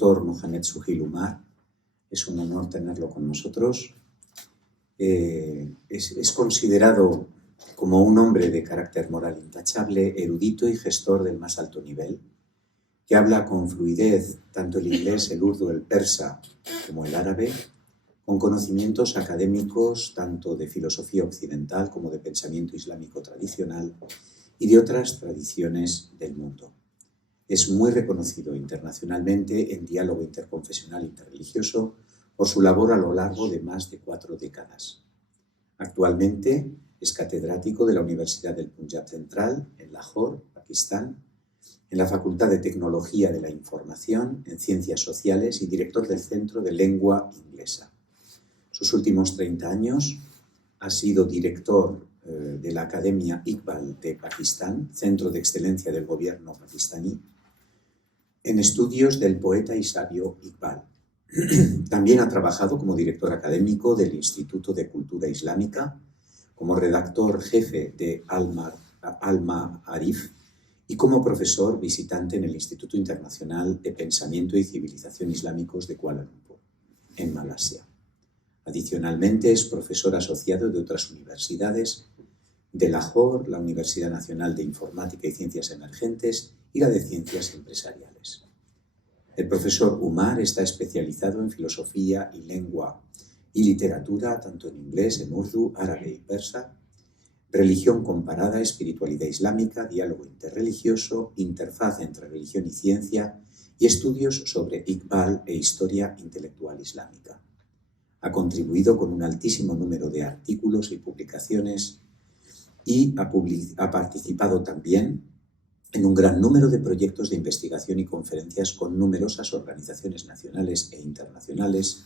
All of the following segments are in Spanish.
doctor Mohamed Suhail Umar. Es un honor tenerlo con nosotros. Es considerado como un hombre de carácter moral intachable, erudito y gestor del más alto nivel, que habla con fluidez tanto el inglés, el urdu, el persa como el árabe, con conocimientos académicos tanto de filosofía occidental como de pensamiento islámico tradicional y de otras tradiciones del mundo. Es muy reconocido internacionalmente en diálogo interconfesional e interreligioso por su labor a lo largo de más de 4 décadas. Actualmente es catedrático de la Universidad del Punjab Central en Lahore, Pakistán, en la Facultad de Tecnología de la Información en Ciencias Sociales y director del Centro de Lengua Inglesa. Sus últimos 30 años ha sido director de la Academia Iqbal de Pakistán, Centro de Excelencia del Gobierno pakistaní, en estudios del poeta y sabio Iqbal. También ha trabajado como director académico del Instituto de Cultura Islámica, como redactor jefe de Al-Ma'arif y como profesor visitante en el Instituto Internacional de Pensamiento y Civilización Islámicos de Kuala Lumpur, en Malasia. Adicionalmente, es profesor asociado de otras universidades, de Lahore, la Universidad Nacional de Informática y Ciencias Emergentes y la de Ciencias Empresariales. El profesor Umar está especializado en filosofía y lengua y literatura, tanto en inglés, en urdu, árabe y persa, religión comparada, espiritualidad islámica, diálogo interreligioso, interfaz entre religión y ciencia y estudios sobre Iqbal e historia intelectual islámica. Ha contribuido con un altísimo número de artículos y publicaciones y ha participado también en un gran número de proyectos de investigación y conferencias con numerosas organizaciones nacionales e internacionales.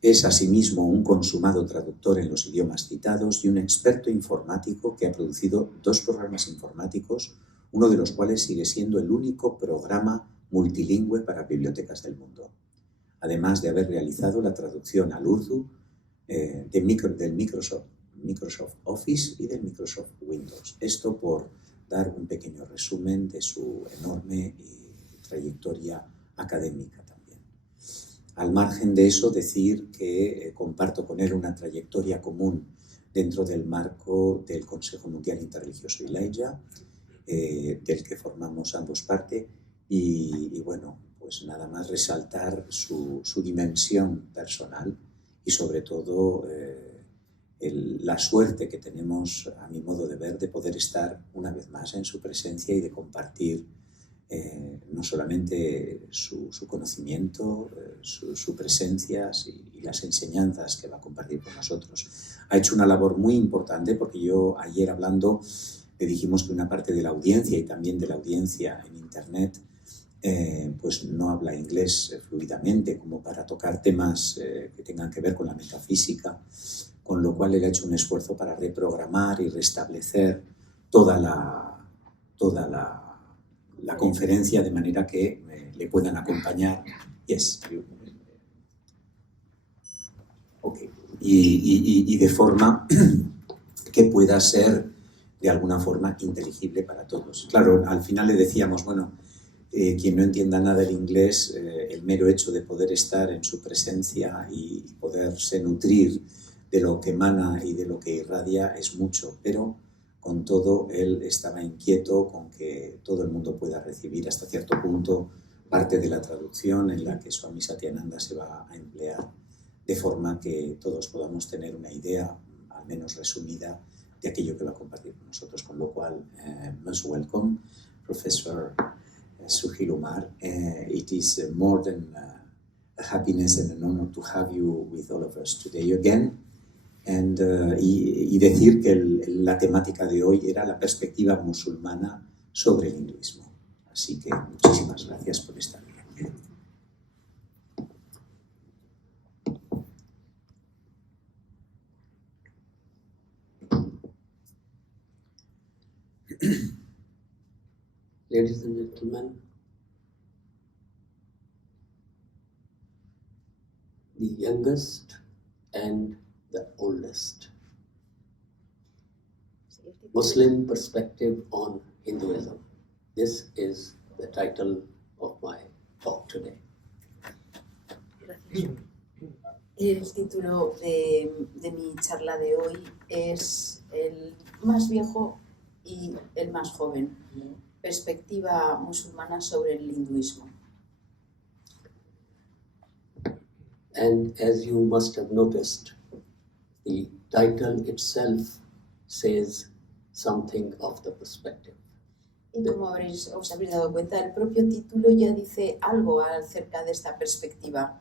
Es asimismo un consumado traductor en los idiomas citados y un experto informático que ha producido 2 programas informáticos, uno de los cuales sigue siendo el único programa multilingüe para bibliotecas del mundo, además de haber realizado la traducción al urdu del Microsoft Office y del Microsoft Windows. Esto por dar un pequeño resumen de su enorme trayectoria académica también. Al margen de eso, decir que comparto con él una trayectoria común dentro del marco del Consejo Mundial Interreligioso Elijah, del que formamos ambos parte, y bueno, pues nada más resaltar su dimensión personal y sobre todo la suerte que tenemos, a mi modo de ver, de poder estar una vez más en su presencia y de compartir no solamente su conocimiento, su presencia y las enseñanzas que va a compartir con nosotros. Ha hecho una labor muy importante porque yo ayer hablando le dijimos que una parte de la audiencia y también de la audiencia en Internet pues no habla inglés fluidamente como para tocar temas que tengan que ver con la metafísica, con lo cual él ha hecho un esfuerzo para reprogramar y restablecer toda la conferencia de manera que le puedan acompañar. Yes. Okay. Y de forma que pueda ser de alguna forma inteligible para todos. Claro, al final le decíamos, bueno, quien no entienda nada del inglés, el mero hecho de poder estar en su presencia y poderse nutrir de lo que emana y de lo que irradia es mucho, pero con todo él estaba inquieto con que todo el mundo pueda recibir hasta cierto punto parte de la traducción en la que Swami Satyananda se va a emplear, de forma que todos podamos tener una idea, al menos resumida, de aquello que va a compartir con nosotros. Con lo cual, most welcome, Professor Suhail Umar. It is more than a happiness and an honor to have you with all of us today again. Y decir que la temática de hoy era la perspectiva musulmana sobre el hinduismo. Así que muchísimas gracias por estar aquí. Ladies and gentlemen, the youngest and the oldest. Muslim perspective on Hinduism. This is the title of my talk today. El título de mi charla de hoy es el más viejo y el más joven, perspectiva musulmana sobre el hinduismo. And as you must have noticed, the title itself says something of the perspective. Y como os habréis dado cuenta, el propio título ya dice algo acerca de esta perspectiva.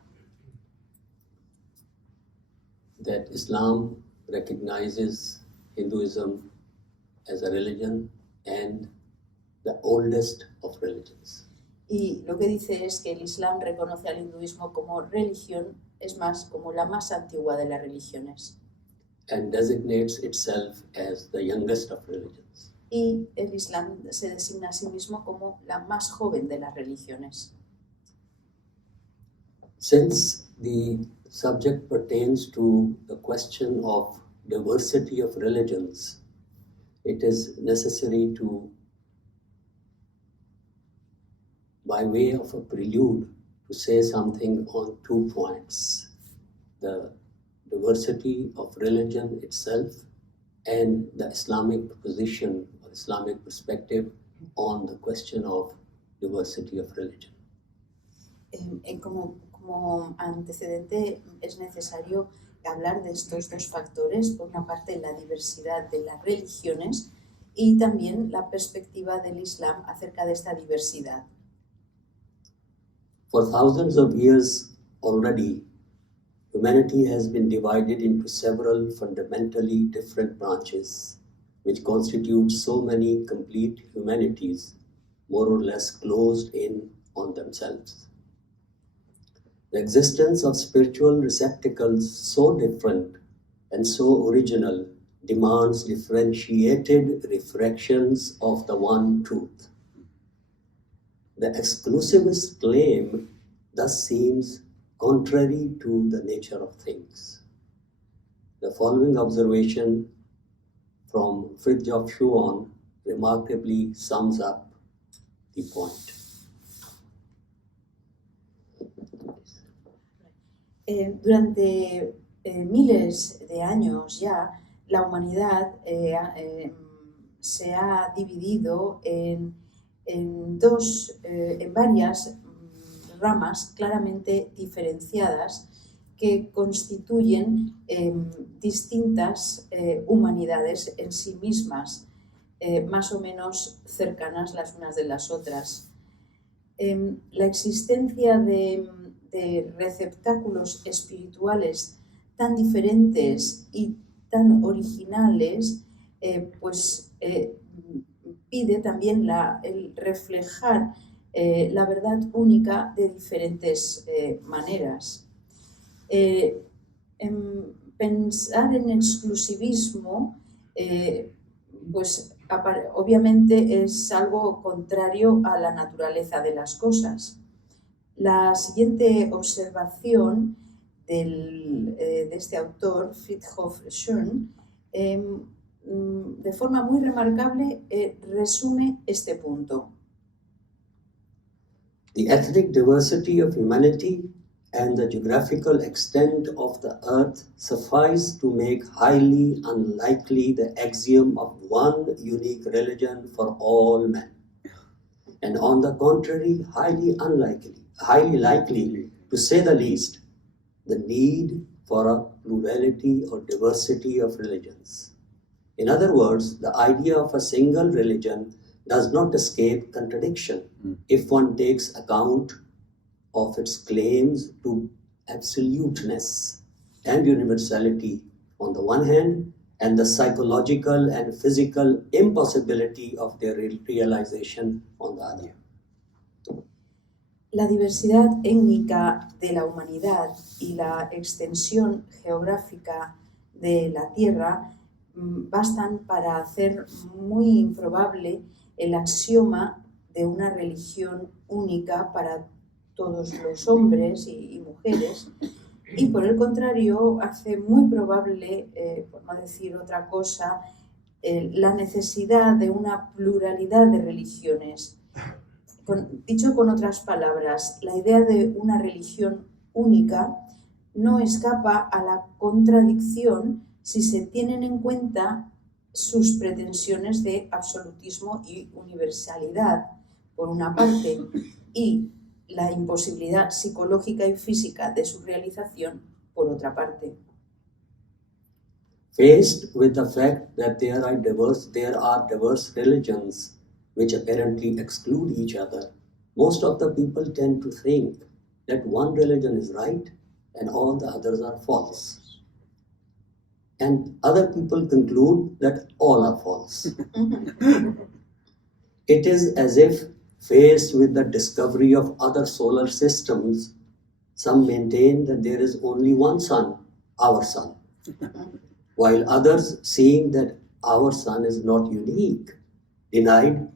That Islam recognizes Hinduism as a religion and the oldest of religions. Y lo que dice es que el Islam reconoce al hinduismo como religión, es más, como la más antigua de las religiones. And designates itself as the youngest of religions. Y el Islam se designa a sí mismo como la más joven de las religiones. Since the subject pertains to the question of diversity of religions, it is necessary to, by way of a prelude, to say something on 2 points: the diversity of religion itself and the Islamic position or Islamic perspective on the question of diversity of religion. Como antecedente es necesario hablar de estos dos factores, por una parte la diversidad de las religiones y también la perspectiva del Islam acerca de esta diversidad. For thousands of years already, humanity has been divided into several fundamentally different branches, which constitute so many complete humanities, more or less closed in on themselves. The existence of spiritual receptacles so different and so original demands differentiated refractions of the one truth. The exclusivist claim thus seems contrary to the nature of things. The following observation from Fridtjof Schuon remarkably sums up the point. Durante miles de años ya, la humanidad se ha dividido en varias ramas claramente diferenciadas que constituyen distintas humanidades en sí mismas, más o menos cercanas las unas de las otras. La existencia de receptáculos espirituales tan diferentes y tan originales, pide también el reflejar la verdad única de diferentes maneras. Pensar en exclusivismo, obviamente es algo contrario a la naturaleza de las cosas. La siguiente observación de este autor, Fridtjof Schuon, de forma muy remarcable resume este punto. The ethnic diversity of humanity and the geographical extent of the earth suffice to make highly unlikely the axiom of one unique religion for all men, and on the contrary, highly likely, to say the least, the need for a plurality or diversity of religions. In other words, the idea of a single religion does not escape contradiction if one takes account of its claims to absoluteness and universality on the one hand, and the psychological and physical impossibility of their realization on the other. La diversidad étnica de la humanidad y la extensión geográfica de la Tierra bastan para hacer muy improbable el axioma de una religión única para todos los hombres y mujeres, y por el contrario hace muy probable, por no decir otra cosa, la necesidad de una pluralidad de religiones. Dicho con otras palabras, la idea de una religión única no escapa a la contradicción si se tienen en cuenta sus pretensiones de absolutismo y universalidad, por una parte, y la imposibilidad psicológica y física de su realización, por otra parte. Faced with the fact that there are diverse religions which apparently exclude each other, most of the people tend to think that one religion is right and all the others are false. And other people conclude that all are false. It is as if, faced with the discovery of other solar systems, some maintain that there is only one sun, our sun, while others, seeing that our sun is not unique, denied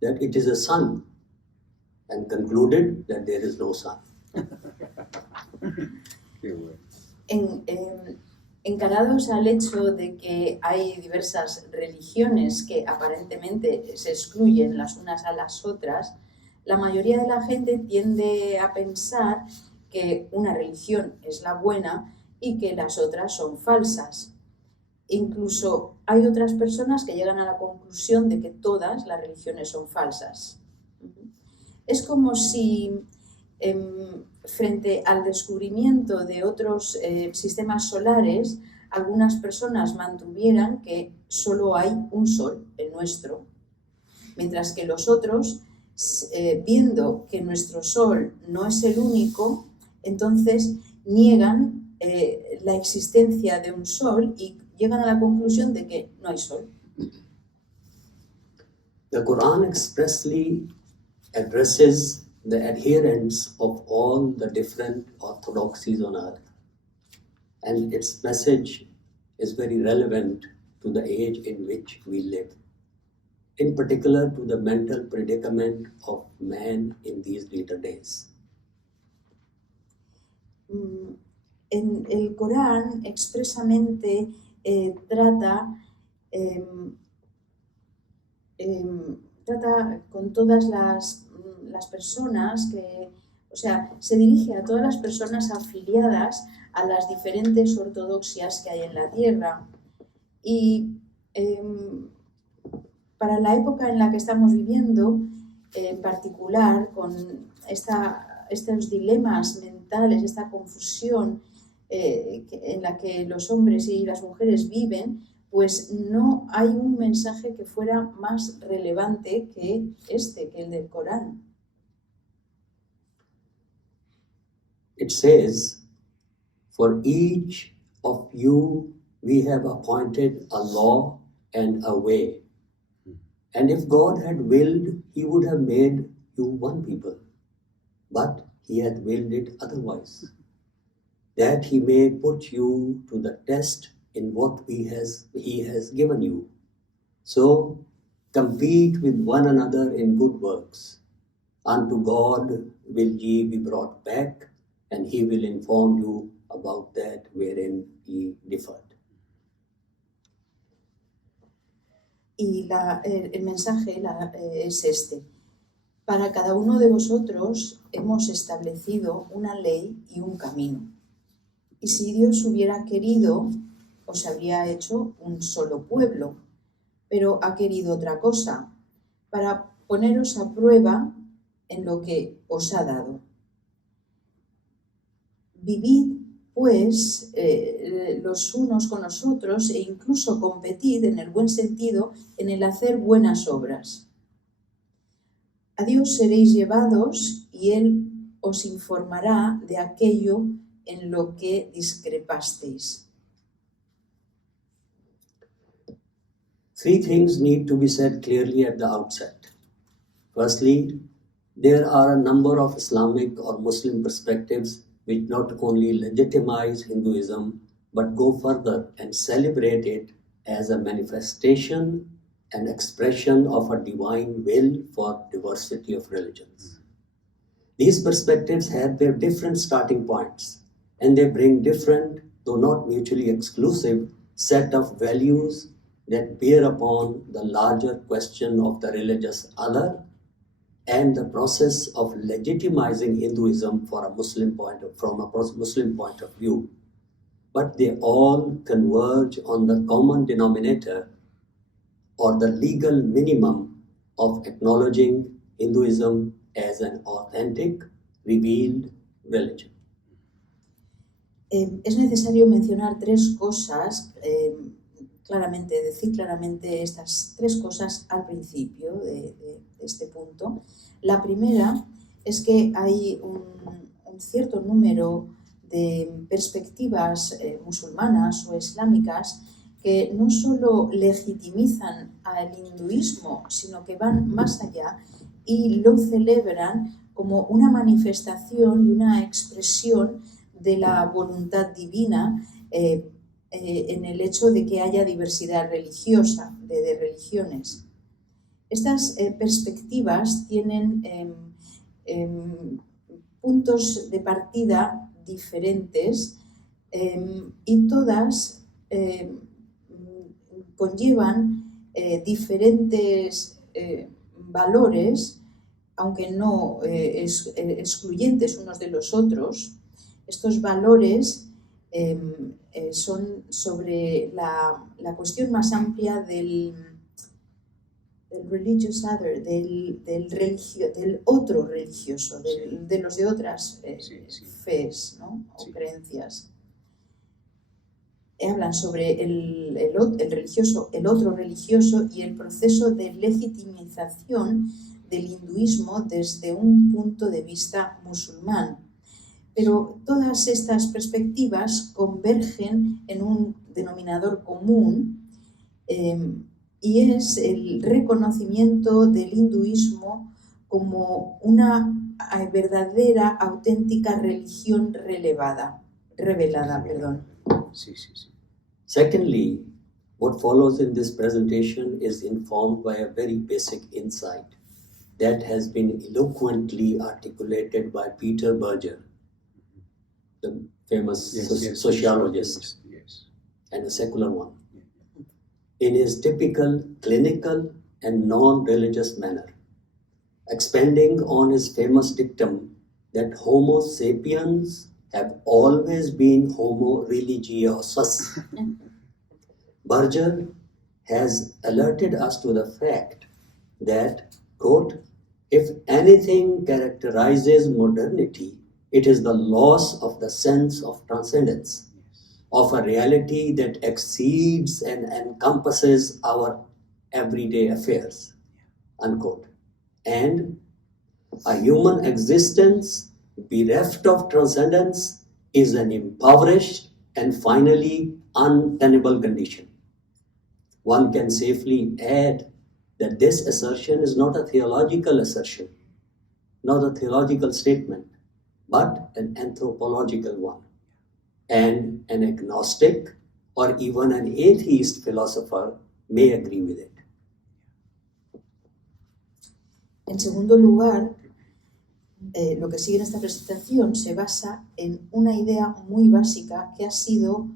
that it is a sun and concluded that there is no sun. Encarados al hecho de que hay diversas religiones que aparentemente se excluyen las unas a las otras, la mayoría de la gente tiende a pensar que una religión es la buena y que las otras son falsas. Incluso hay otras personas que llegan a la conclusión de que todas las religiones son falsas. Es como si frente al descubrimiento de otros sistemas solares, algunas personas mantuvieran que solo hay un sol, el nuestro, mientras que los otros, viendo que nuestro sol no es el único, entonces niegan la existencia de un sol y llegan a la conclusión de que no hay sol. The Quran expressly addresses the adherents of all the different orthodoxies on earth, and its message is very relevant to the age in which we live, in particular to the mental predicament of man in these later days. En el Corán expresamente trata con todas las personas que, o sea, se dirige a todas las personas afiliadas a las diferentes ortodoxias que hay en la tierra. Y para la época en la que estamos viviendo, en particular con estos dilemas mentales, esta confusión en la que los hombres y las mujeres viven, pues no hay un mensaje que fuera más relevante que el del Corán. It says, "For each of you we have appointed a law and a way. And if God had willed, he would have made you one people. But he hath willed it otherwise, that he may put you to the test in what he has given you. So compete with one another in good works. Unto God will ye be brought back, and he will inform you about that wherein ye differed." Y el mensaje es este. Para cada uno de vosotros hemos establecido una ley y un camino. Y si Dios hubiera querido, os habría hecho un solo pueblo, pero ha querido otra cosa, para poneros a prueba en lo que os ha dado. Vivid, pues, los unos con los otros e incluso competid, en el buen sentido, en el hacer buenas obras. A Dios seréis llevados y Él os informará de aquello en lo que discrepasteis. Three things need to be said clearly at the outset. Firstly, there are a number of Islamic or Muslim perspectives which not only legitimize Hinduism, but go further and celebrate it as a manifestation and expression of a divine will for diversity of religions. These perspectives have their different starting points, and they bring different, though not mutually exclusive, set of values that bear upon the larger question of the religious other and the process of legitimizing Hinduism from a Muslim point of view, but they all converge on the common denominator or the legal minimum of acknowledging Hinduism as an authentic, revealed religion. Es necesario mencionar tres cosas, decir claramente estas tres cosas al principio de este punto. La primera es que hay un cierto número de perspectivas musulmanas o islámicas que no solo legitimizan al hinduismo, sino que van más allá y lo celebran como una manifestación y una expresión de la voluntad divina en el hecho de que haya diversidad religiosa, de religiones. Estas perspectivas tienen puntos de partida diferentes y todas conllevan diferentes valores, aunque no excluyentes unos de los otros. Estos valores son sobre la cuestión más amplia del religious other, del otro religioso, de los de otras fees, ¿no? O creencias. Hablan sobre el otro religioso y el proceso de legitimización del hinduismo desde un punto de vista musulmán. Pero todas estas perspectivas convergen en un denominador común y es el reconocimiento del hinduismo como una verdadera, auténtica religión revelada. Secondly, what follows in this presentation is informed by a very basic insight that has been eloquently articulated by Peter Berger, the famous sociologist, and a secular one, in his typical clinical and non-religious manner, expanding on his famous dictum that Homo sapiens have always been Homo religiosus. Berger has alerted us to the fact that, quote, if anything characterizes modernity, it is the loss of the sense of transcendence, of a reality that exceeds and encompasses our everyday affairs, unquote. And a human existence bereft of transcendence is an impoverished and finally untenable condition. One can safely add that this assertion is not a theological assertion, not a theological statement, but an anthropological one. And an agnostic or even an atheist philosopher may agree with it. En segundo lugar, lo que sigue en esta presentación se basa en una idea muy básica que ha sido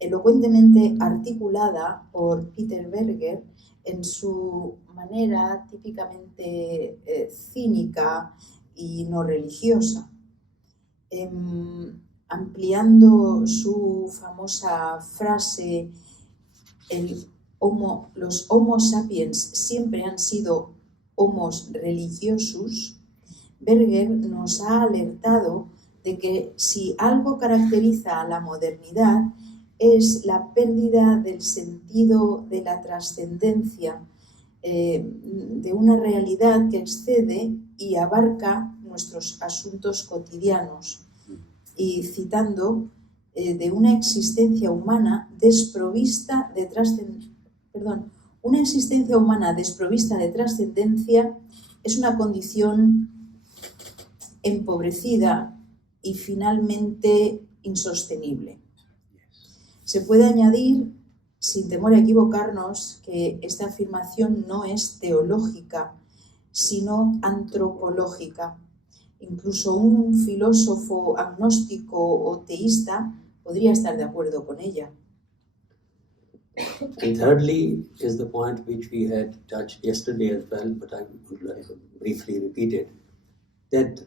elocuentemente articulada por Peter Berger en su manera típicamente cínica y no religiosa. Ampliando su famosa frase, los Homo sapiens siempre han sido homos religiosus, Berger nos ha alertado de que si algo caracteriza a la modernidad es la pérdida del sentido de la trascendencia, de una realidad que excede y abarca nuestros asuntos cotidianos. Y citando, de una existencia humana desprovista de una existencia humana desprovista de trascendencia es una condición empobrecida y finalmente insostenible. Se puede añadir, sin temor a equivocarnos, que esta afirmación no es teológica, sino antropológica. Incluso un filósofo agnóstico o teísta podría estar de acuerdo con ella. And thirdly is the point which we had touched yesterday as well, but I would briefly repeated, that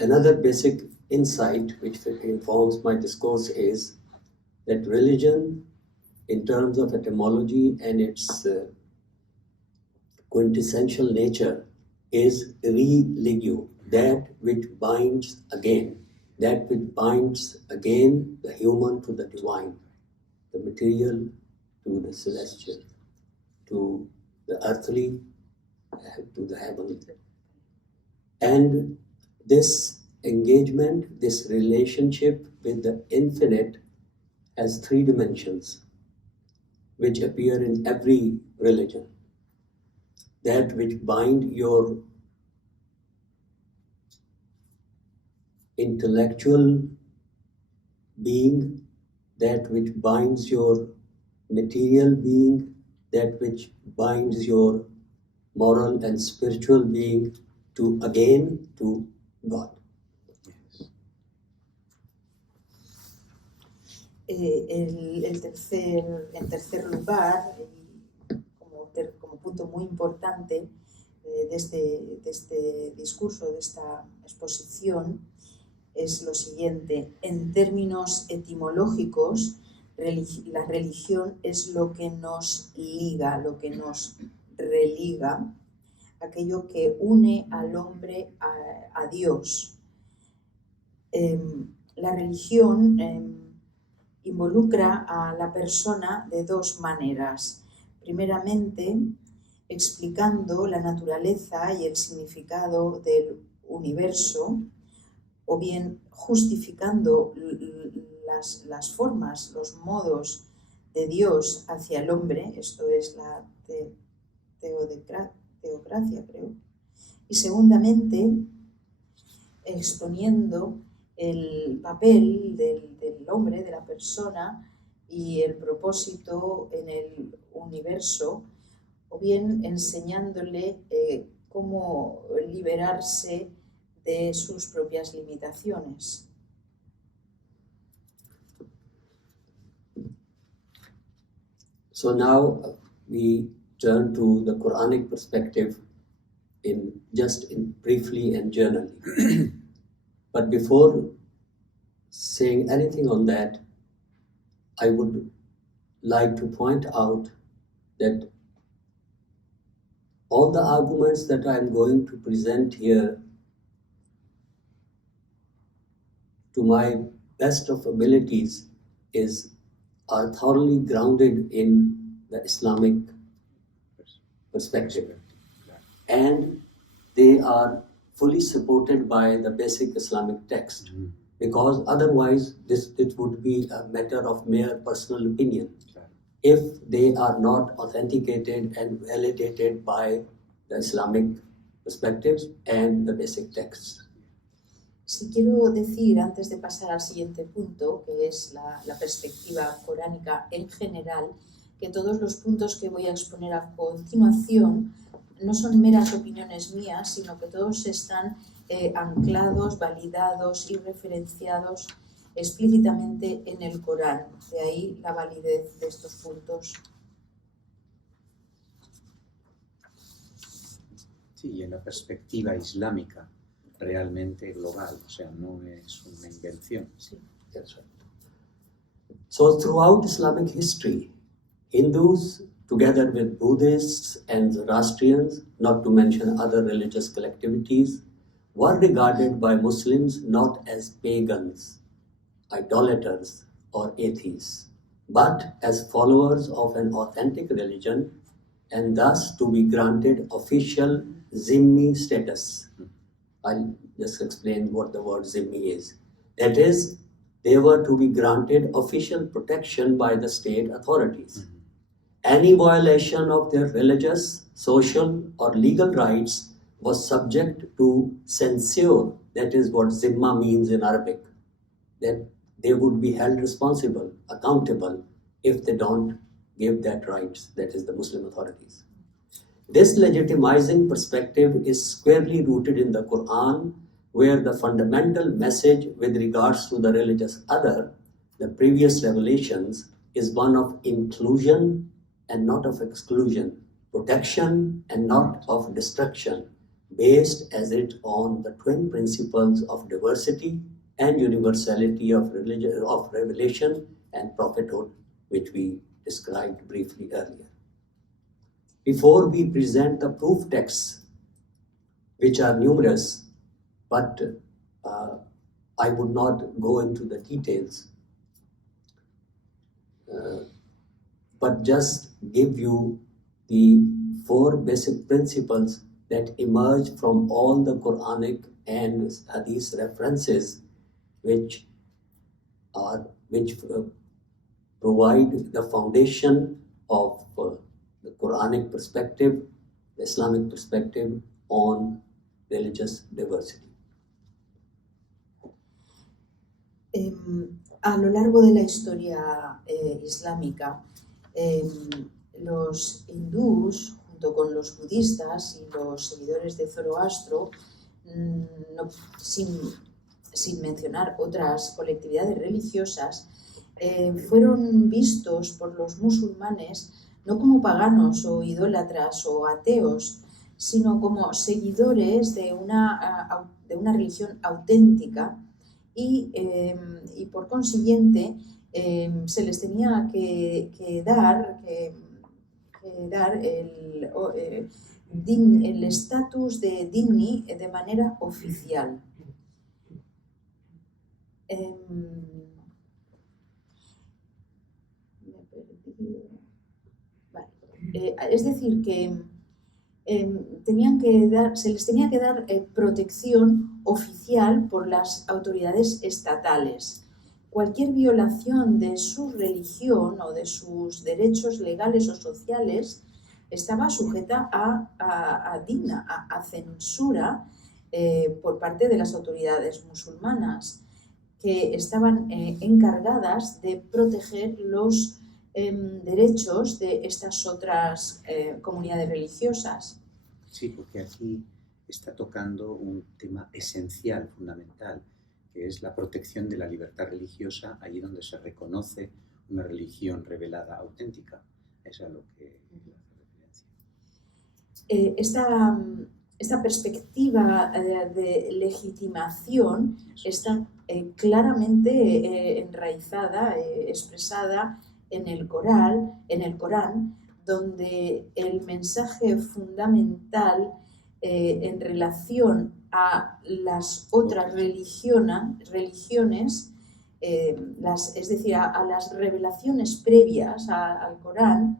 another basic insight which informs my discourse is that religion, in terms of etymology and its quintessential nature, is religio, that which binds again, the human to the divine, the material to the celestial, to the earthly to the heavenly. And this engagement, this relationship with the infinite has three dimensions which appear in every religion. That which bind your intellectual being, that which binds your material being, that which binds your moral and spiritual being to God. En tercer lugar, como punto muy importante de este discurso, de esta exposición, es lo siguiente. En términos etimológicos, la religión es lo que nos liga, lo que nos religa, aquello que une al hombre a Dios. La religión involucra a la persona de dos maneras. Primeramente, explicando la naturaleza y el significado del universo, o bien justificando las formas, los modos de Dios hacia el hombre, esto es la teocracia, creo. Y segundamente, exponiendo el papel del hombre, de la persona y el propósito en el universo, o bien enseñándole cómo liberarse de sus propias limitaciones. So now we turn to the Quranic perspective briefly and generally. But before saying anything on that, I would like to point out that all the arguments that I am going to present here, to my best of abilities, are thoroughly grounded in the Islamic perspective. And they are fully supported by the basic Islamic text. Because otherwise it would be a matter of mere personal opinion if they are not authenticated and validated by the Islamic perspectives and the basic texts. Si quiero decir, antes de pasar al siguiente punto, que es la perspectiva coránica en general, que todos los puntos que voy a exponer a continuación no son meras opiniones mías, sino que todos están anclados, validados y referenciados explícitamente en el Corán. De ahí la validez de estos puntos. Sí, y en la perspectiva islámica realmente global, o sea, no es una invención. Sí. That's right. So throughout Islamic history, Hindus, together with Buddhists and Zoroastrians, not to mention other religious collectivities, were regarded by Muslims not as pagans, idolaters, or atheists, but as followers of an authentic religion, and thus to be granted official zimmi status. I'll just explain what the word zimmi is. That is, they were to be granted official protection by the state authorities. Any violation of their religious, social, or legal rights was subject to censure. That is what zimma means in Arabic. That they would be held responsible, accountable, if they don't give that rights, that is the Muslim authorities. This legitimizing perspective is squarely rooted in the Quran, where the fundamental message with regards to the religious other, the previous revelations, is one of inclusion and not of exclusion, protection and not of destruction, based as it on the twin principles of diversity and universality of religion, of revelation and prophethood, which we described briefly earlier. Before we present the proof texts, which are numerous, but I would not go into the details, but just give you the 4 basic principles that emerge from all the Quranic and Hadith references, which provide the foundation of the Quranic perspective, the Islamic perspective on religious diversity. A lo largo de la historia islámica, los hindús, junto con los budistas y los seguidores de Zoroastro, sin mencionar otras colectividades religiosas, fueron vistos por los musulmanes no como paganos o idólatras o ateos, sino como seguidores de una religión auténtica y por consiguiente se les tenía que dar el estatus de dhimmi de manera oficial. Es decir, que se les tenía que dar protección oficial por las autoridades estatales. Cualquier violación de su religión o de sus derechos legales o sociales estaba sujeta a censura por parte de las autoridades musulmanas, que estaban encargadas de proteger los derechos de estas otras comunidades religiosas. Sí, porque aquí está tocando un tema esencial, fundamental, que es la protección de la libertad religiosa, allí donde se reconoce una religión revelada auténtica. Eso es a lo que hace referencia. Esta perspectiva de legitimación está claramente enraizada, expresada en el Corán, donde el mensaje fundamental en relación a las otras religiones, es decir, a las revelaciones previas al Corán,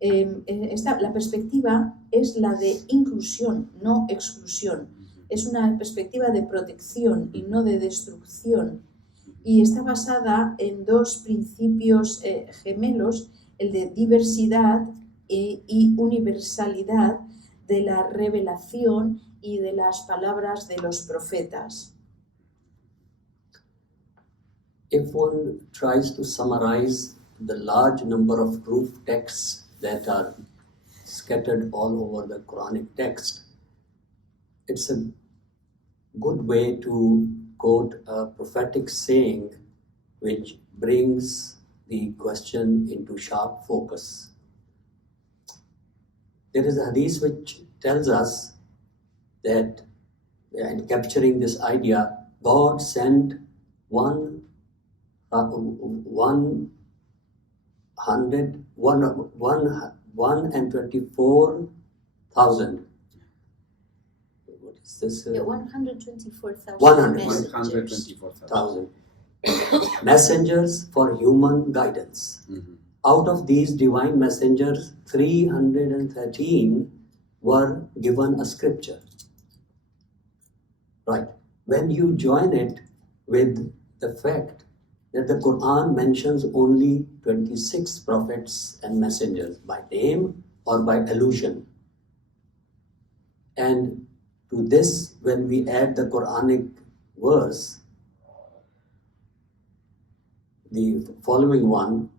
la perspectiva es la de inclusión, no exclusión. Es una perspectiva de protección y no de destrucción. Y está basada en 2 principios gemelos, el de diversidad y universalidad de la revelación y de las palabras de los profetas. If one tries to summarize the large number of proof texts that are scattered all over the Quranic text, it's a good way to quote a prophetic saying which brings the question into sharp focus. There is a hadith which tells us that, in capturing this idea, God sent 124,000 what is this? 124,000 messengers for human guidance. Mm-hmm. Out of these divine messengers, 313 were given a scripture. Right. When you join it with the fact that the Quran mentions only 26 prophets and messengers by name or by allusion, and to this, when we add the Quranic verse, the following one,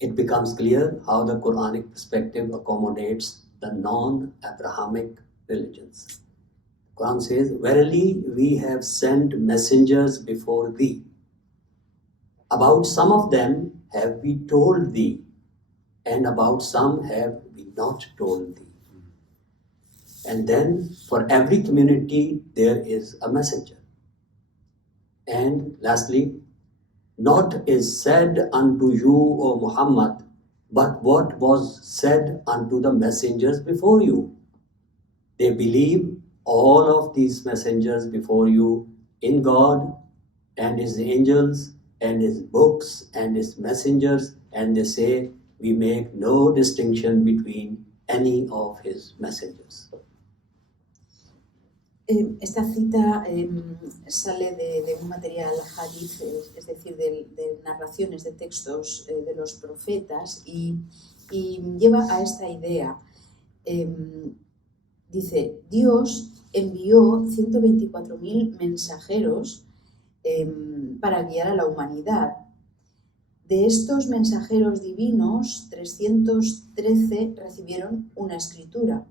it becomes clear how the Quranic perspective accommodates the non-Abrahamic religions. The Quran says, "Verily we have sent messengers before thee. About some of them have we told thee, and about some have we not told thee. And then for every community there is a messenger. And lastly, not is said unto you, O Muhammad, but what was said unto the messengers before you. They believe all of these messengers before you in God and His angels and His books and His messengers, and they say we make no distinction between any of His messengers. Esta cita sale de un material hadith, es decir, de narraciones de textos de los profetas y lleva a esta idea. Dice, Dios envió 124.000 mensajeros para guiar a la humanidad. De estos mensajeros divinos, 313 recibieron una escritura.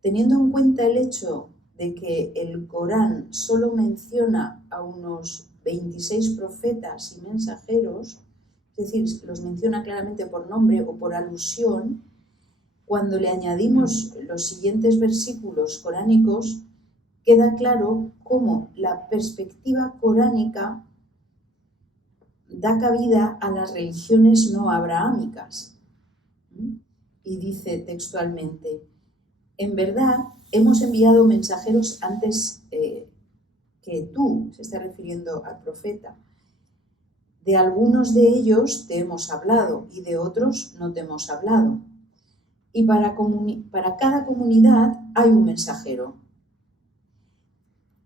Teniendo en cuenta el hecho de que el Corán solo menciona a unos 26 profetas y mensajeros, es decir, los menciona claramente por nombre o por alusión, cuando le añadimos los siguientes versículos coránicos, queda claro cómo la perspectiva coránica da cabida a las religiones no abrahámicas. Y dice textualmente, en verdad, hemos enviado mensajeros antes que tú, se está refiriendo al profeta. De algunos de ellos te hemos hablado y de otros no te hemos hablado. Y para cada comunidad hay un mensajero.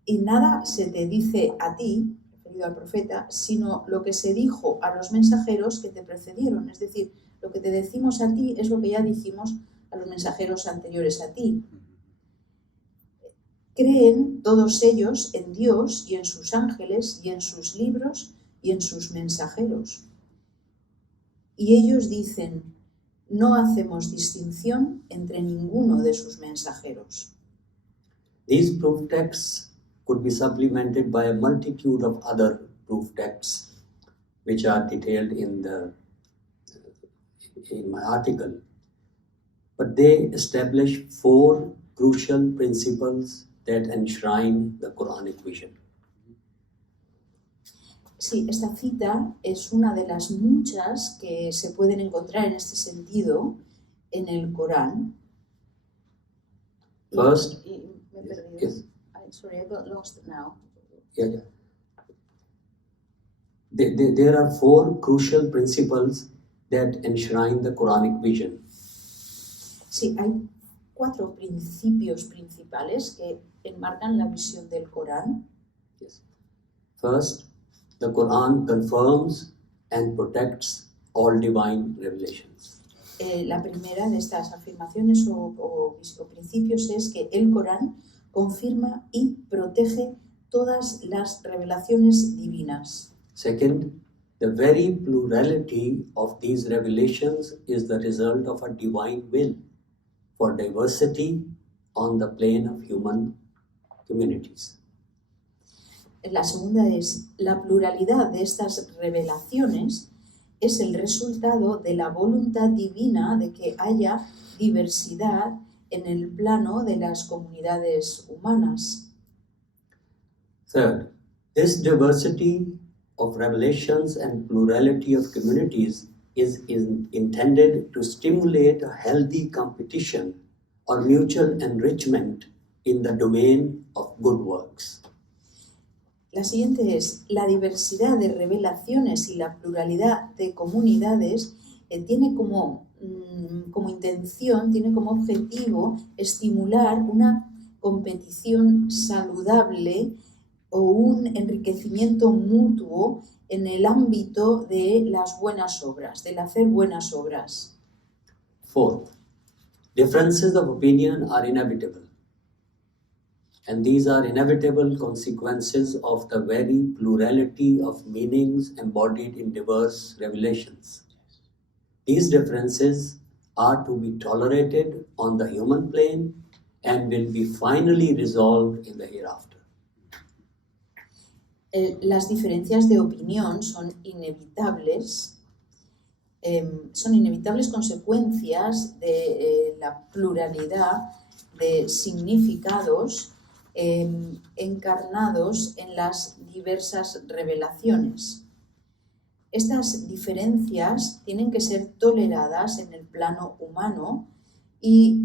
Y nada se te dice a ti, referido al profeta, sino lo que se dijo a los mensajeros que te precedieron. Es decir, lo que te decimos a ti es lo que ya dijimos a los mensajeros anteriores a ti. Creen todos ellos en Dios y en sus ángeles y en sus libros y en sus mensajeros. Y ellos dicen, no hacemos distinción entre ninguno de sus mensajeros. These proof texts could be supplemented by a multitude of other proof texts which are detailed in my article. But they establish 4 crucial principles that enshrine the Quranic vision. Sí, esta cita es una de las muchas que se pueden encontrar en este sentido en el Corán. First, Me he perdido. yes. Sorry, I got lost now. Yeah. There are 4 crucial principles that enshrine the Quranic vision. Sí, hay 4 principios principales que enmarcan la visión del Corán. Yes. First, the Quran confirms and protects all divine revelations. La primera de estas afirmaciones o principios es que el Corán confirma y protege todas las revelaciones divinas. Second, the very plurality of these revelations is the result of a divine will for diversity on the plane of human communities. La segunda es, la pluralidad de estas revelaciones es el resultado de la voluntad divina de que haya diversidad en el plano de las comunidades humanas. Third, this diversity of revelations and plurality of communities is intended to stimulate a healthy competition or mutual enrichment in the domain of good works. La siguiente es, la diversidad de revelaciones y la pluralidad de comunidades tiene como intención, tiene como objetivo estimular una competición saludable o un enriquecimiento mutuo en el ámbito de las buenas obras, del hacer buenas obras. Fourth, differences of opinion are inevitable. And these are inevitable consequences of the very plurality of meanings embodied in diverse revelations. These differences are to be tolerated on the human plane and will be finally resolved in the hereafter. Las diferencias de opinión son inevitables son inevitables consecuencias de la pluralidad de significados encarnados en las diversas revelaciones. Estas diferencias tienen que ser toleradas en el plano humano y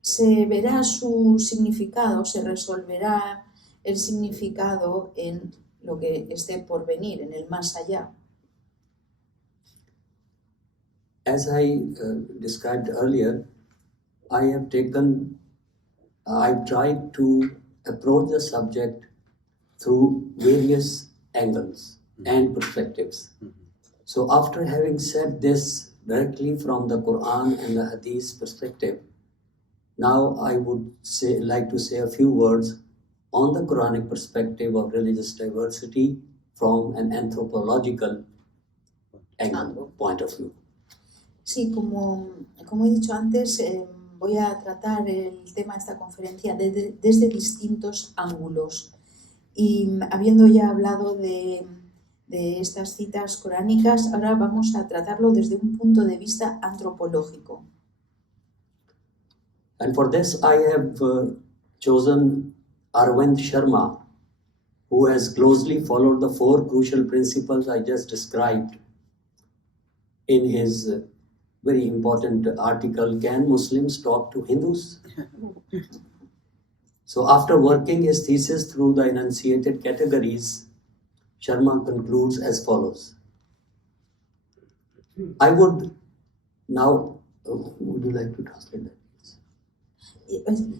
se verá su significado, se resolverá el significado en lo que esté por venir, en el más allá. As I described earlier, I've tried to approach the subject through various angles and perspectives. So after having said this directly from the Quran and the Hadith perspective, now I would like to say a few words on the Quranic perspective of religious diversity from an anthropological point of view. Sí, como he dicho antes, voy a tratar el tema de esta conferencia desde distintos ángulos. Y habiendo ya hablado de estas citas coránicas, ahora vamos a tratarlo desde un punto de vista antropológico. And for this I have chosen Arvind Sharma, who has closely followed the 4 crucial principles I just described in his very important article, Can Muslims Talk to Hindus? So after working his thesis through the enunciated categories, Sharma concludes as follows. I would now, would you like to translate that?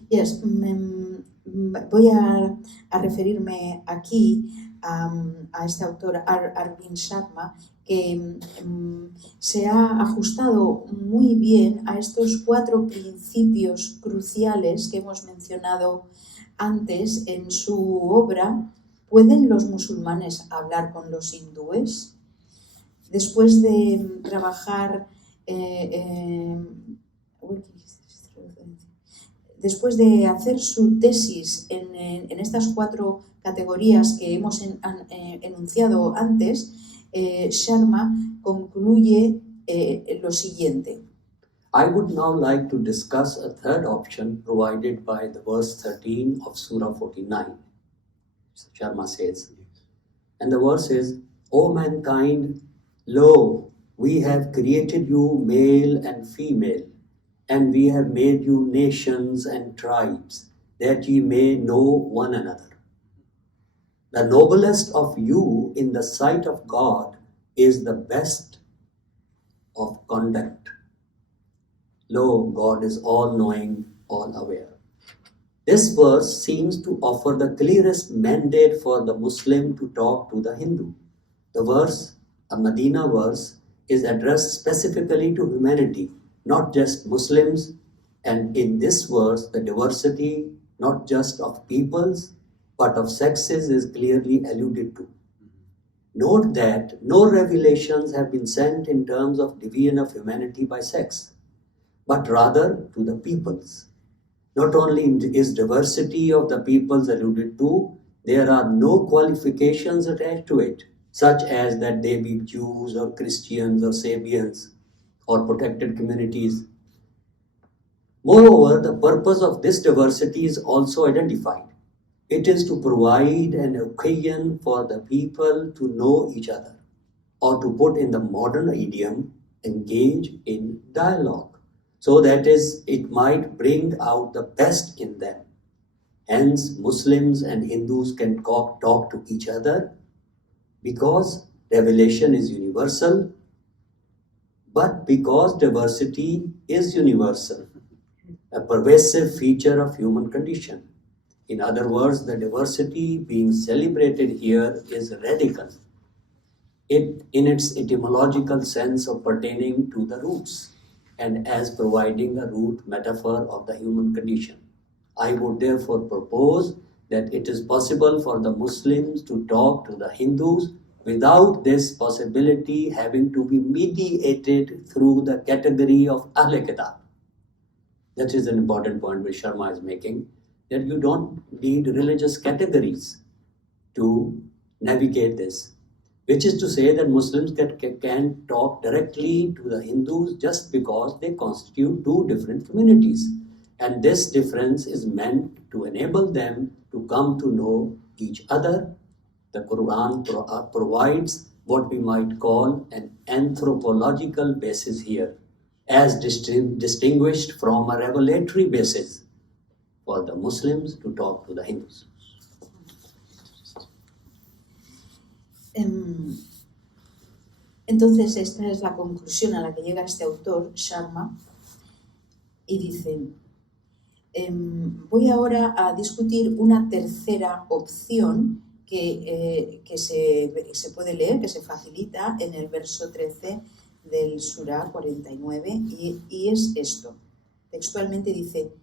Yes, voy a referirme aquí a este autor, Arvind Sharma, que se ha ajustado muy bien a estos 4 principios cruciales que hemos mencionado antes en su obra. ¿Pueden los musulmanes hablar con los hindúes? Después de trabajar, después de hacer su tesis en estas 4 categorías que hemos enunciado antes, Sharma concluye lo siguiente. I would now like to discuss a third option provided by the verse 13 of Surah 49. Sharma says, and the verse is, O mankind, lo, we have created you male and female, and we have made you nations and tribes, that ye may know one another. The noblest of you in the sight of God is the best of conduct. Lo, God is all-knowing, all-aware. This verse seems to offer the clearest mandate for the Muslim to talk to the Hindu. The verse, a Medina verse, is addressed specifically to humanity, not just Muslims, and in this verse, the diversity not just of peoples, but of sexes is clearly alluded to. Note that no revelations have been sent in terms of division of humanity by sex, but rather to the peoples. Not only is diversity of the peoples alluded to, there are no qualifications attached to it, such as that they be Jews or Christians or Sabians or protected communities. Moreover, the purpose of this diversity is also identified. It is to provide an occasion for the people to know each other, or to put in the modern idiom, engage in dialogue. So that is, it might bring out the best in them. Hence, Muslims and Hindus can talk to each other because revelation is universal, but because diversity is universal, a pervasive feature of human condition. In other words, the diversity being celebrated here is radical, in its etymological sense of pertaining to the roots, and as providing a root metaphor of the human condition. I would therefore propose that it is possible for the Muslims to talk to the Hindus without this possibility having to be mediated through the category of Ahl Kitab. That is an important point which Sharma is making, that you don't need religious categories to navigate this. which is to say that Muslims can talk directly to the Hindus just because they constitute two different communities. And this difference is meant to enable them to come to know each other. The Quran provides what we might call an anthropological basis here, as distinguished from a revelatory basis for the Muslims to talk to the Hindus. Entonces, esta es la conclusión a la que llega este autor, Sharma, y dice, voy ahora a discutir una tercera opción que se puede leer, que se facilita en el verso 13 del Surah 49, y es esto. Textualmente dice,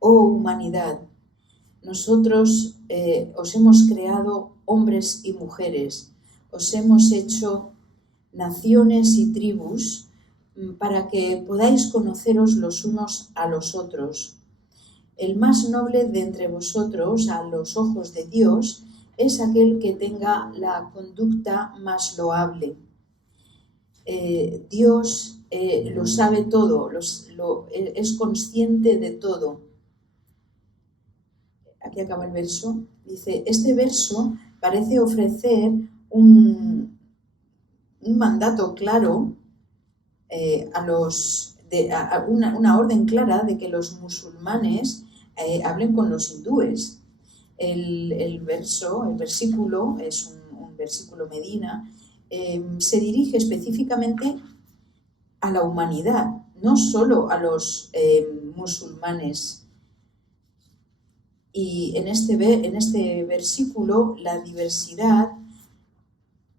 oh humanidad, nosotros os hemos creado hombres y mujeres, os hemos hecho naciones y tribus para que podáis conoceros los unos a los otros. El más noble de entre vosotros, a los ojos de Dios, es aquel que tenga la conducta más loable. Dios lo sabe todo, es consciente de todo. Aquí acaba el verso. Dice, este verso parece ofrecer un mandato claro una orden clara de que los musulmanes hablen con los hindúes. El versículo es un versículo Medina, se dirige específicamente a la humanidad, no solo a los musulmanes. Y en este versículo la diversidad,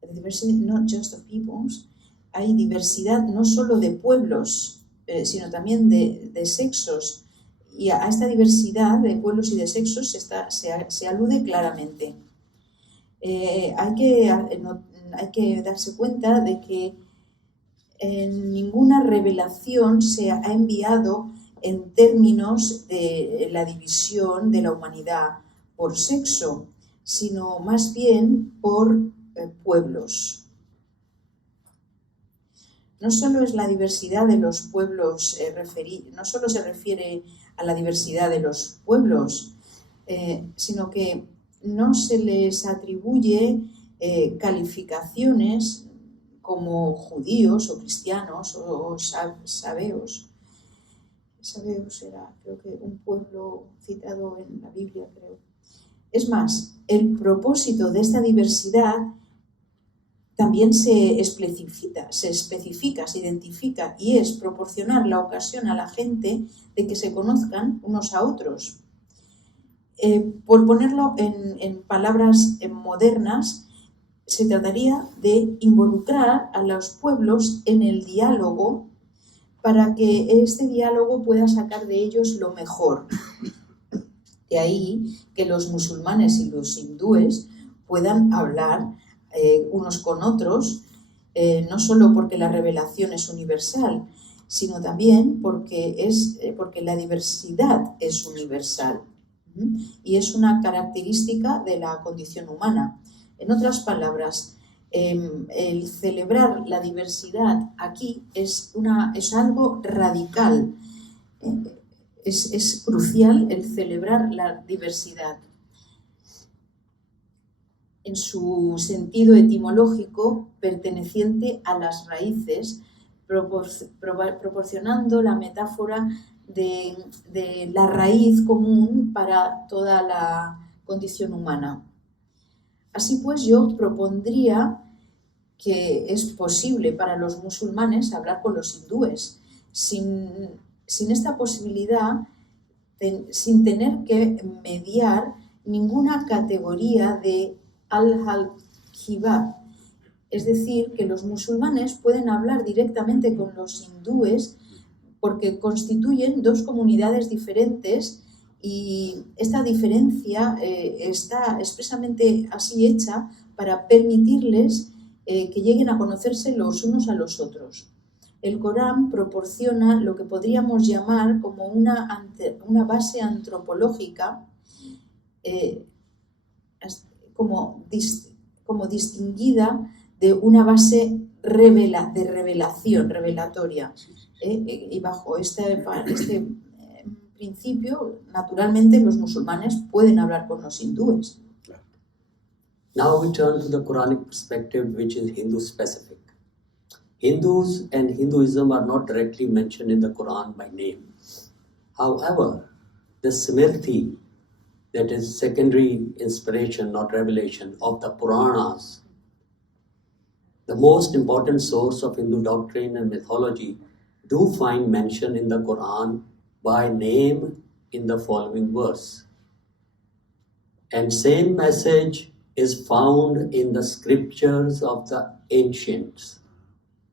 not just of peoples, hay diversidad no solo de pueblos, sino también de sexos. Y a esta diversidad de pueblos y de sexos se alude claramente. Hay que darse cuenta de que ninguna revelación se ha enviado en términos de la división de la humanidad por sexo, sino más bien por pueblos. No solo es la diversidad de los pueblos, no solo se refiere a la diversidad de los pueblos, sino que no se les atribuye calificaciones como judíos o cristianos o sabeos. Sabeos era, creo que, un pueblo citado en la Biblia, creo. Es más, el propósito de esta diversidad también se especifica, se identifica, y es proporcionar la ocasión a la gente de que se conozcan unos a otros. Por ponerlo en palabras modernas, se trataría de involucrar a los pueblos en el diálogo para que este diálogo pueda sacar de ellos lo mejor. De ahí que los musulmanes y los hindúes puedan hablar unos con otros, no solo porque la revelación es universal, sino también porque la diversidad es universal y es una característica de la condición humana. En otras palabras, el celebrar la diversidad aquí es algo radical. Es crucial el celebrar la diversidad. En su sentido etimológico, perteneciente a las raíces, proporcionando la metáfora de la raíz común para toda la condición humana. Así pues, yo propondría que es posible para los musulmanes hablar con los hindúes. Sin esta posibilidad, sin tener que mediar ninguna categoría de al-hijab, es decir, que los musulmanes pueden hablar directamente con los hindúes porque constituyen dos comunidades diferentes y esta diferencia está expresamente así hecha para permitirles que lleguen a conocerse los unos a los otros. El Corán proporciona lo que podríamos llamar como una base antropológica, como como distinguida de una base revelatoria. Y bajo este principio, naturalmente, los musulmanes pueden hablar con los hindúes. Now we turn to the Quranic perspective, which is Hindu-specific. Hindus and Hinduism are not directly mentioned in the Quran by name. However, the Smriti, that is secondary inspiration, not revelation, of the Puranas, the most important source of Hindu doctrine and mythology, do find mention in the Quran by name in the following verse. And same message is found in the scriptures of the ancients.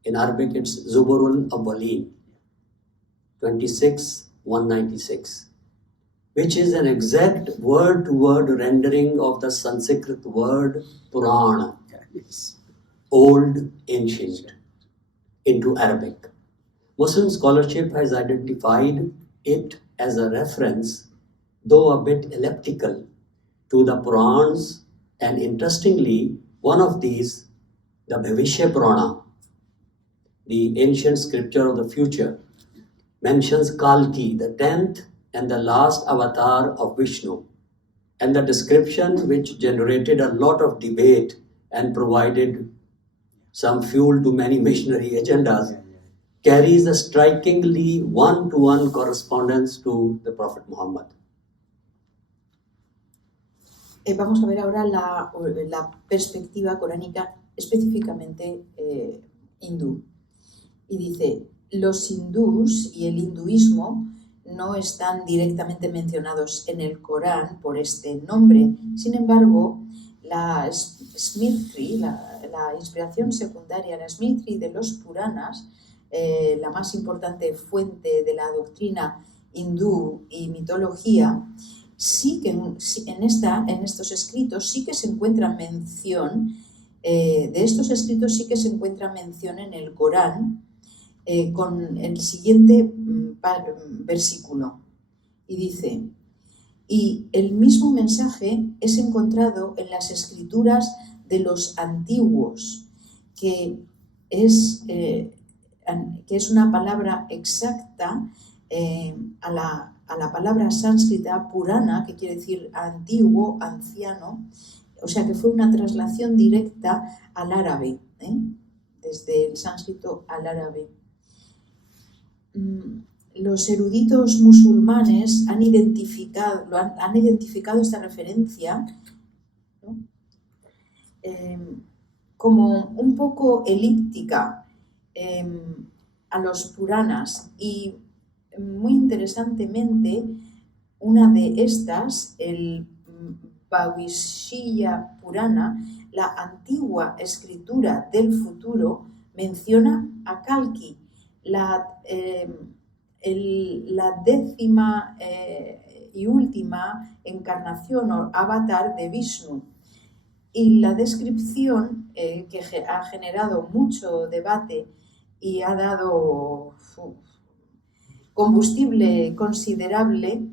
In Arabic, it's Zuburul Awwaleen, 26:196, which is an exact word-to-word rendering of the Sanskrit word Purana, old, ancient, into Arabic. Muslim scholarship has identified it as a reference, though a bit elliptical, to the Purans, and interestingly, one of these, the Bhavishya Purana, the ancient scripture of the future, mentions Kalki, the 10th and the last avatar of Vishnu, and the description, which generated a lot of debate and provided some fuel to many missionary agendas, carries a strikingly one-to-one correspondence to the Prophet Muhammad. Vamos a ver ahora la perspectiva coránica específicamente hindú. Y dice, los hindús y el hinduismo no están directamente mencionados en el Corán por este nombre. Sin embargo, la Smriti, la inspiración secundaria, la Smriti de los Puranas, la más importante fuente de la doctrina hindú y mitología, sí que en estos escritos sí que se encuentra mención, de estos escritos sí que se encuentra mención en el Corán, con el siguiente versículo. Y dice, y el mismo mensaje es encontrado en las escrituras de los antiguos, que es una palabra exacta a la palabra sánscrita Purana, que quiere decir antiguo, anciano, o sea que fue una traslación directa al árabe, desde el sánscrito al árabe. Los eruditos musulmanes han identificado esta referencia, ¿no? Como un poco elíptica a los Puranas, y muy interesantemente una de estas, el Bhavishya Purana, la antigua escritura del futuro, menciona a Kalki, la décima y última encarnación o avatar de Vishnu. Y la descripción que ha generado mucho debate y ha dado combustible considerable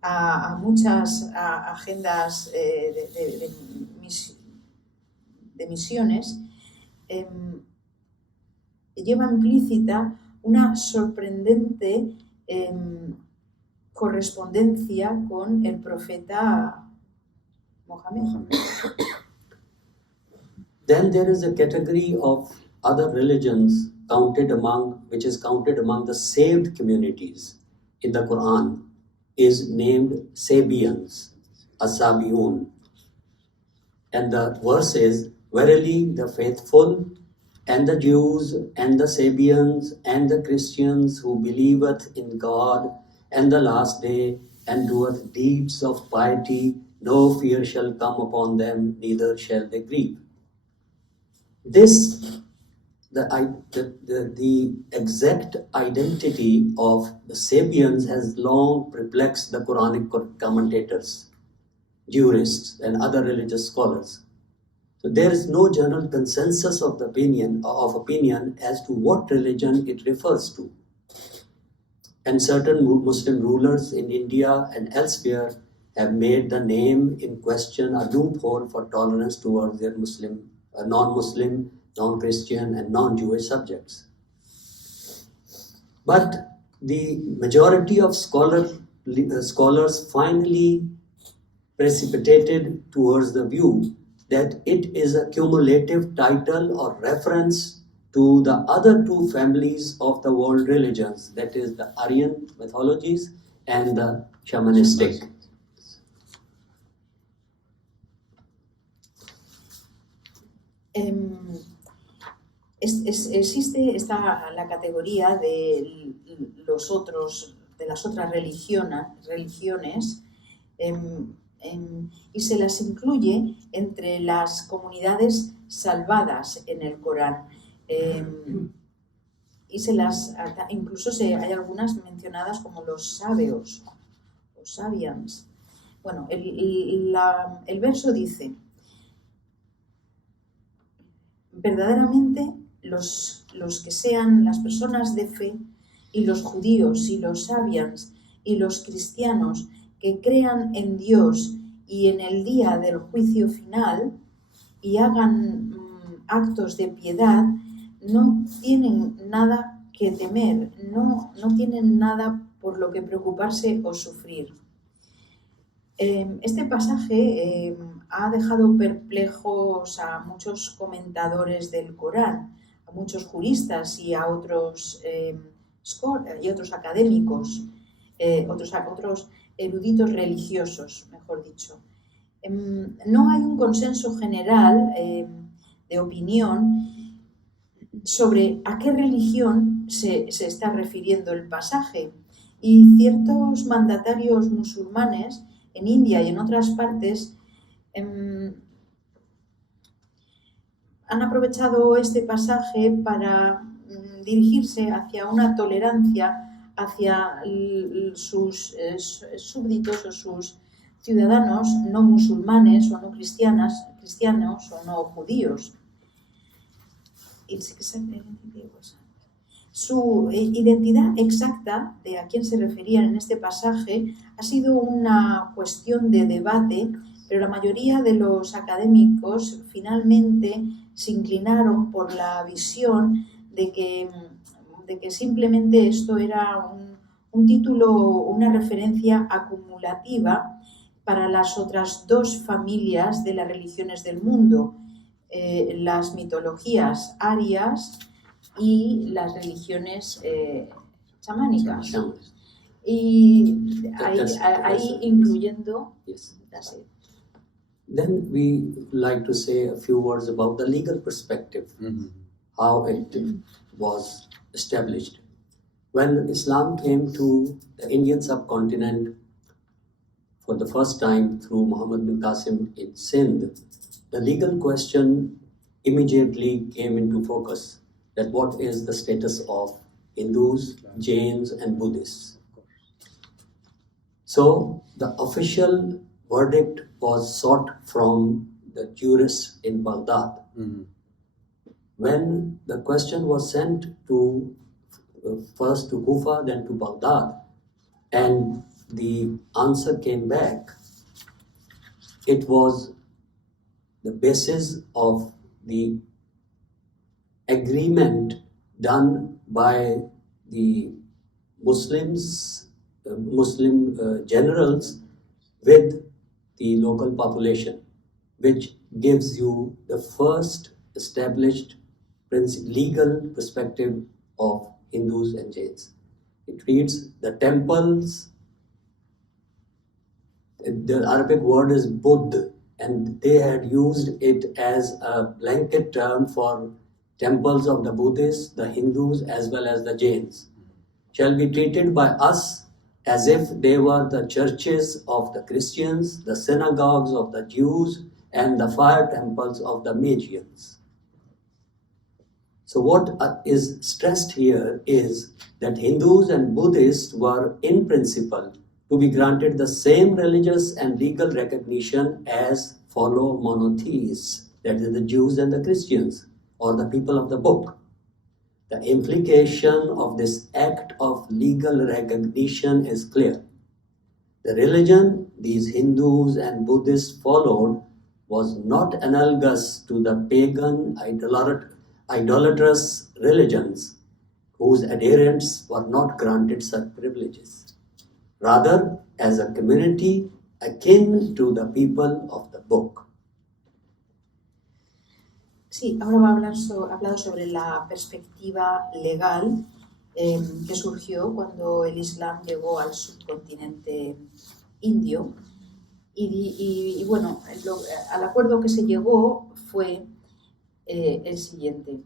a muchas agendas de misiones, lleva implícita una sorprendente correspondencia con el profeta Mohammed. Then there is a category of other religions which is counted among the saved communities in the Quran, is named Sabians, Asabiun. And the verse is, verily the faithful and the Jews and the Sabians and the Christians who believeth in God and the last day and doeth deeds of piety, no fear shall come upon them, neither shall they grieve. The exact identity of the Sabians has long perplexed the Quranic commentators, jurists, and other religious scholars. So there is no general consensus of opinion as to what religion it refers to. And certain Muslim rulers in India and elsewhere have made the name in question a loophole for tolerance towards their non-Muslim, non-Christian, and non-Jewish subjects. But the majority of scholars finally precipitated towards the view that it is a cumulative title or reference to the other two families of the world religions, that is the Aryan mythologies and the shamanistic. Existe la categoría de las otras religiones y se las incluye entre las comunidades salvadas en el Corán. Incluso hay algunas mencionadas como los sabios, los sabians. Bueno, el verso dice: verdaderamente los que sean las personas de fe y los judíos y los sabians y los cristianos que crean en Dios y en el día del juicio final y hagan actos de piedad, no tienen nada que temer, no tienen nada por lo que preocuparse o sufrir. Este pasaje ha dejado perplejos a muchos comentadores del Corán, a muchos juristas y a otros académicos, otros eruditos religiosos, mejor dicho. No hay un consenso general de opinión sobre a qué religión se está refiriendo el pasaje, y ciertos mandatarios musulmanes en India y en otras partes han aprovechado este pasaje para dirigirse hacia una tolerancia hacia sus súbditos o sus ciudadanos no musulmanes o no cristianos o no judíos. Su identidad exacta de a quién se referían en este pasaje ha sido una cuestión de debate, pero la mayoría de los académicos finalmente se inclinaron por la visión de que simplemente esto era un título, una referencia acumulativa para las otras dos familias de las religiones del mundo, las mitologías arias y las religiones chamánicas. Y ahí incluyendo... Yes. Then we like to say a few words about the legal perspective, how it was established. When Islam came to the Indian subcontinent for the first time through Muhammad bin Qasim in Sindh, the legal question immediately came into focus, that what is the status of Hindus, Jains and Buddhists. So the official verdict was sought from the jurists in Baghdad. When the question was sent to first to Kufa, then to Baghdad, and the answer came back, it was the basis of the agreement done by the Muslim generals with the local population, which gives you the first established legal perspective of Hindus and Jains. It reads the temples, the Arabic word is Buddh, and they had used it as a blanket term for temples of the Buddhists, the Hindus as well as the Jains, shall be treated by us as if they were the churches of the Christians, the synagogues of the Jews, and the fire temples of the Magians. So what is stressed here is that Hindus and Buddhists were in principle to be granted the same religious and legal recognition as fellow monotheists, that is the Jews and the Christians, or the people of the book. The implication of this act of legal recognition is clear. The religion these Hindus and Buddhists followed was not analogous to the pagan idolatrous religions whose adherents were not granted such privileges. Rather, as a community akin to the people of the book. Sí, ahora va a hablar hablado sobre la perspectiva legal que surgió cuando el Islam llegó al subcontinente indio. Y bueno, al acuerdo que se llegó fue el siguiente.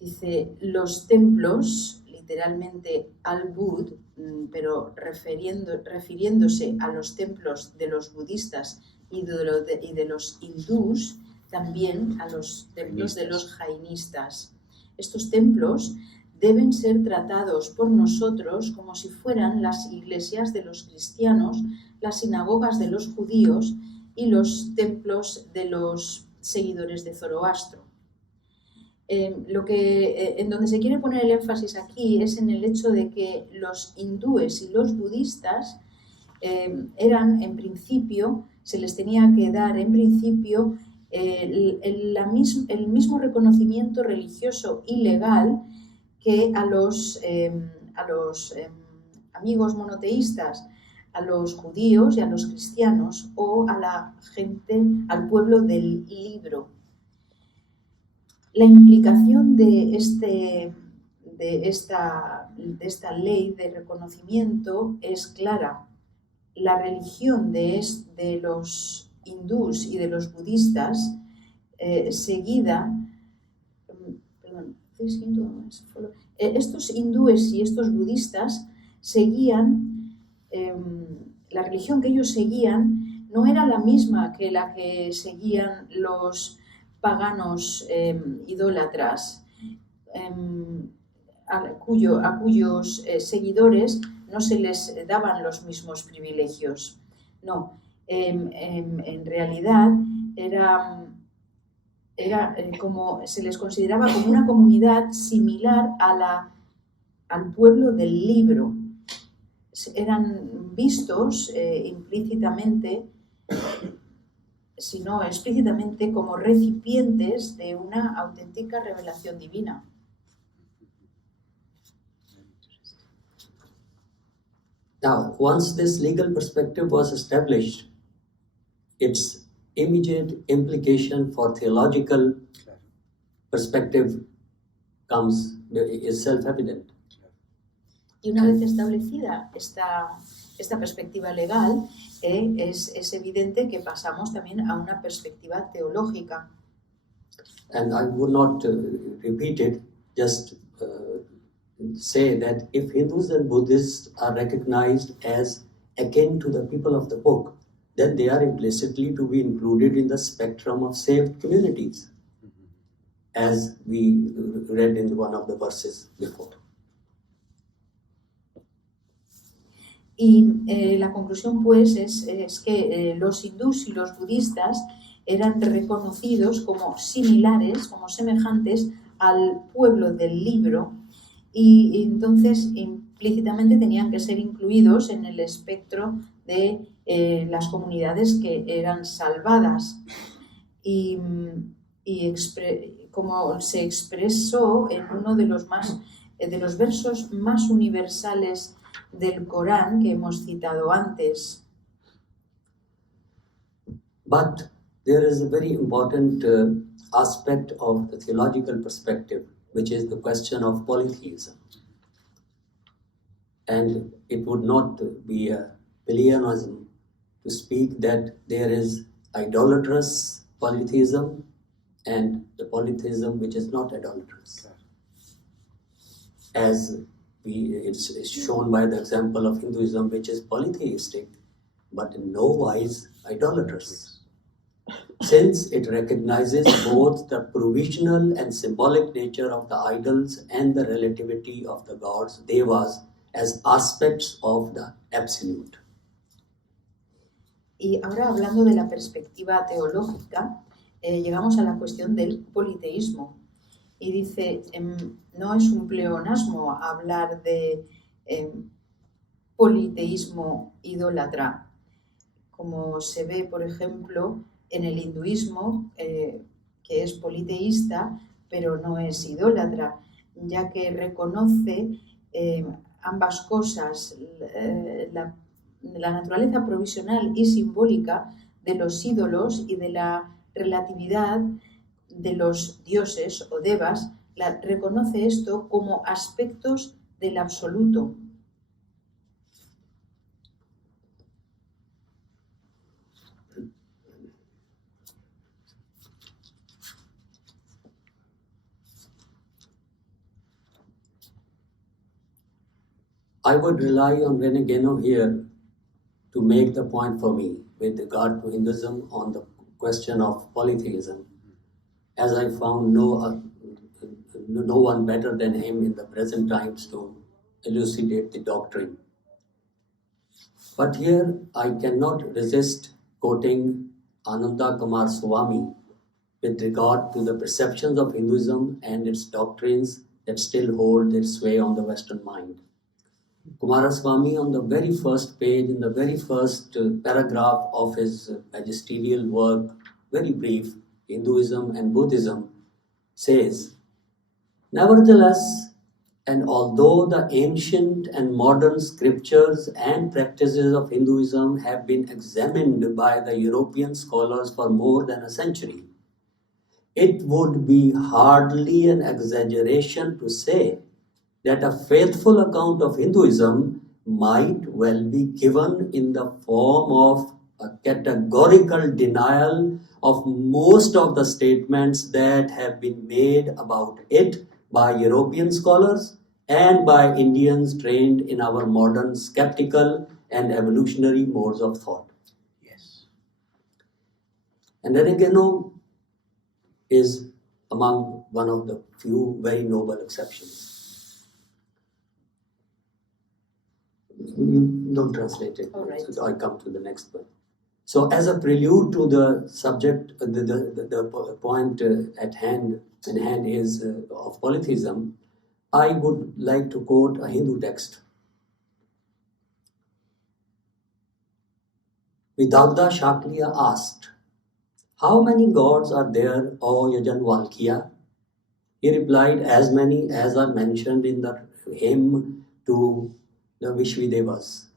Dice, los templos, literalmente al-Bud, pero refiriéndose a los templos de los budistas y de los hindús, también a los templos de los jainistas. Estos templos deben ser tratados por nosotros como si fueran las iglesias de los cristianos, las sinagogas de los judíos y los templos de los seguidores de Zoroastro. En donde se quiere poner el énfasis aquí es en el hecho de que los hindúes y los budistas eran, en principio, se les tenía que dar, en principio, el mismo reconocimiento religioso y legal que a los amigos monoteístas, a los judíos y a los cristianos o a la gente, al pueblo del libro. La implicación de esta ley de reconocimiento es clara. La religión de los hindús y de los budistas estos hindúes y estos budistas seguían, la religión que ellos seguían no era la misma que la que seguían los paganos idólatras, a cuyos seguidores no se les daban los mismos privilegios. No, en realidad era como se les consideraba como una comunidad similar al pueblo del libro. Eran vistos implícitamente, si no explícitamente, como recipientes de una auténtica revelación divina. Now, once this legal perspective was established, its immediate implication for theological perspective is self-evident. Y una vez establecida esta perspectiva legal, es evidente que pasamos también a una perspectiva teológica. And I would not repeat it, just say that if Hindus and Buddhists are recognized as akin to the people of the book, then they are implicitly to be included in the spectrum of saved communities, as we read in one of the verses before. Y la conclusión, pues, es que los hindús y los budistas eran reconocidos como similares, como semejantes al pueblo del libro, y entonces implícitamente tenían que ser incluidos en el espectro de las comunidades que eran salvadas. Y como se expresó en uno de los versos más universales del Corán que hemos citado antes. But there is a very important aspect of the theological perspective, which is the question of polytheism. And it would not be a Pelagianism to speak that there is idolatrous polytheism and the polytheism which is not idolatrous. As it's shown by the example of Hinduism, which is polytheistic, but in no wise idolatrous, since it recognizes both the provisional and symbolic nature of the idols and the relativity of the gods, devas, as aspects of the absolute. Y ahora, hablando de la perspectiva teológica, llegamos a la cuestión del politeísmo. Y dice, no es un pleonasmo hablar de politeísmo idólatra, como se ve, por ejemplo, en el hinduismo, que es politeísta, pero no es idólatra, ya que reconoce ambas cosas, la naturaleza provisional y simbólica de los ídolos y de la relatividad de los dioses o devas, reconoce esto como aspectos del absoluto. I would rely on René Guénon here to make the point for me with regard to Hinduism on the question of polytheism, as I found no one better than him in the present times to elucidate the doctrine. But here I cannot resist quoting Ananda Kumar Swami with regard to the perceptions of Hinduism and its doctrines that still hold their sway on the Western mind. Kumaraswamy, on the very first page, in the very first paragraph of his magisterial work, very brief, Hinduism and Buddhism, says, "Nevertheless, and although the ancient and modern scriptures and practices of Hinduism have been examined by the European scholars for more than a century, it would be hardly an exaggeration to say that a faithful account of Hinduism might well be given in the form of a categorical denial of most of the statements that have been made about it by European scholars and by Indians trained in our modern skeptical and evolutionary modes of thought." Yes. And René Guénon is among one of the few very noble exceptions. You don't translate it. All right. So I come to the next one. So, as a prelude to the subject, the point at hand is of polytheism, I would like to quote a Hindu text. Vidagdha Shakliya asked, "How many gods are there, O Yajanvalkya?" He replied, "As many as are mentioned in the hymn to the Vishvidevas,